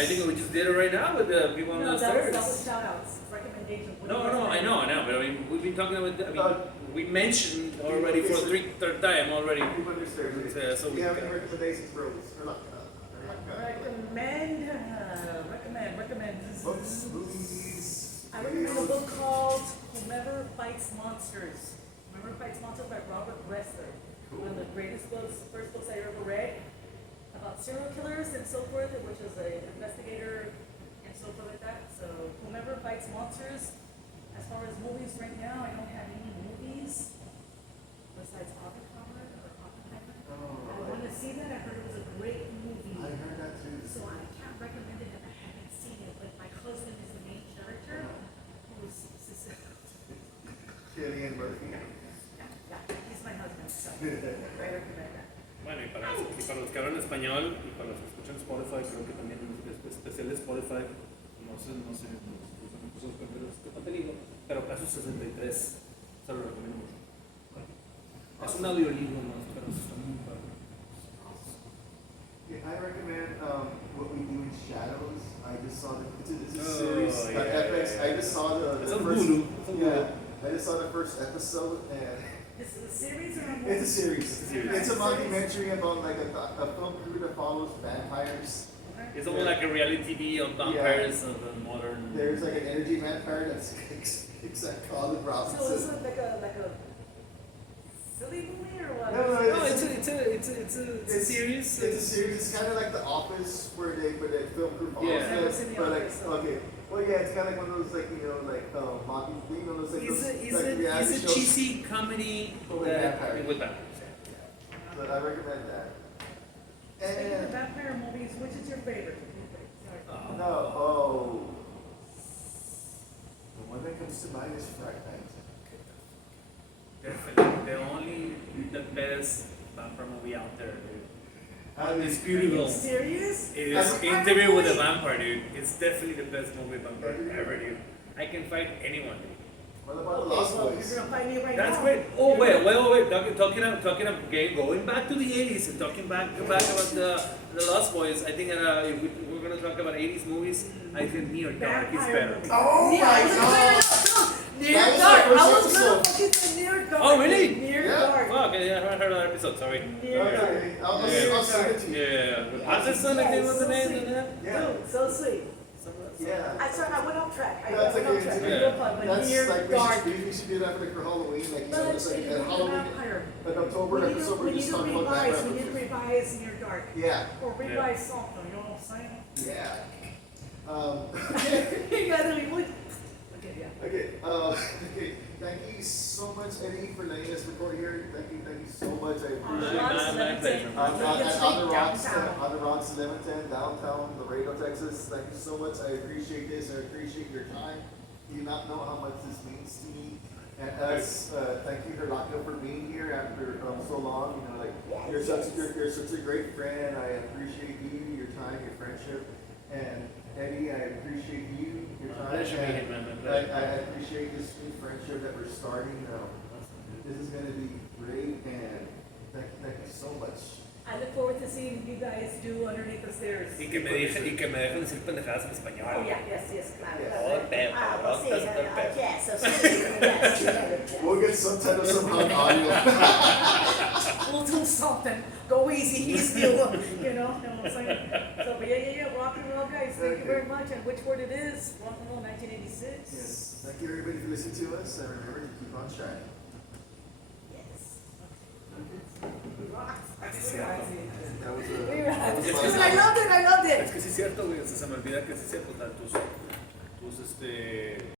think we just did it right now with the people on No, the that was stairs. shout outs, recommendations. What do you No, I recommend? know, but I mean, we've been talking about. We mentioned already for third time already. People under the stairs. So Do we you have got- any recommendations, bros? Recommend. Books, movies. I recommend a book called Whomever Fights Monsters. Whomever Fights Monsters by Robert Ressler. One of the greatest books, first books I ever read about serial killers and so forth, which is an investigator and so forth like that. So Whomever Fights Monsters. As far as movies right now, I don't have any movies besides Oppenheimer. I want to see that. I heard it was a great movie. I heard that too. So I can't recommend it if I haven't seen it, but my husband is the main character. Who's Cillian Murphy. yeah, he's my husband, so I recommend that. Bueno, y para los que hablan español y para los que escuchan Spotify, creo que también es especial de Spotify, no sé, los primeros que han tenido, pero Caso 63, se lo recomiendo mucho. Es un audiolibro más, pero está muy padre. Yeah, I recommend What We Do in Shadows. I just saw it's a Oh, series yeah, on FX. yeah. I just saw the It's first. on Hulu. It's on Hulu. I just saw the first episode and This is a series or a movie? it's a series. series. It's a documentary about like a film crew that follows vampires. It's almost like a reality TV on vampires of the modern. There's like an energy vampire that's kicks at Colin So is Robinson. it like a silly movie or what? No, No, it's a series. It's a series. It's kind of like The Office, where they film crew follows Yeah. it, I've never seen The but like Office, so- okay, well yeah, it's kind of like one of those like mocking, those like those reality It's a shows. cheesy comedy With that- vampires. with vampires. Yeah. But I recommend that. Speaking of And vampire movies, which is your favorite? Sorry. no, oh, the one that comes to mind is Fright Night. Definitely, the best vampire movie out there, dude. Undisputable. Serious? It is As a Interview with a Vampire, dude. It's definitely the best movie vampire ever, dude. I can fight anyone, dude. What about the Okay, Lost well, Boys? you're gonna fight me right That's now. great. Oh wait. Talking of going back to the 80s and talking back about the Lost Boys. I think if we're gonna talk about 80s movies, I think Near Dark is better. Oh Near, my God! Near That was Dark. the I first was gonna episode. fucking say Near Dark. Oh, really? Near Yeah. Dark. Fuck, I haven't heard of that episode. Sorry. Near Dark. Okay, I'll Yeah. send it to you. Yeah. Anderson, I think was the name. Isn't it? Yeah. Dude, so sweet. Yeah. I went off track. I That's went okay. off track. It's okay. Real fun, but That's Near like Dark. we should do that for Halloween, like But just like it's at a Halloween, vampire. an October We need episode to where we just talk about revise. vampire We need to movies. revise Near Dark. Yeah, Or revise something, you know what I'm saying? yeah. You gotta be with. Okay, yeah. Okay, okay. Thank you so much, Eddie, for letting us record here. Thank you so much. I On the appreciate it. rocks, My pleasure. On the rocks, 1110 downtown Laredo, Texas. Thank you so much. I appreciate this. I appreciate your time. You do not know how much this means to me and us. Thank you, Herlaka, for being here after so long. You know, like you're such a great friend. I appreciate you, your time, your friendship, and Eddie, I appreciate you, your time. Pleasure and being here, man. My I pleasure. appreciate this new friendship that we're starting. This is going to be great, and thank you so much. I look forward to seeing you guys do underneath the stairs. Y que me dejen decir pendejadas en español. Oh, yeah, yes, claro. Oh, pedo, Well, cabrón, sí, estás súper pedo. yes, so yes. We'll get subtitles somehow in audio. We'll do something. Go easy, you know what I'm saying? So, but yeah, rock and roll, guys. Thank you very much. And Witchboard it is, rock and roll 1986. Yes. Thank you, everybody, for listening to us, and remember to keep on shining. That was We a. were that was happy. fun. I loved it, I loved Es it. que sí es cierto, güey, o sea, se me olvida que sí es cierto, o sea, tus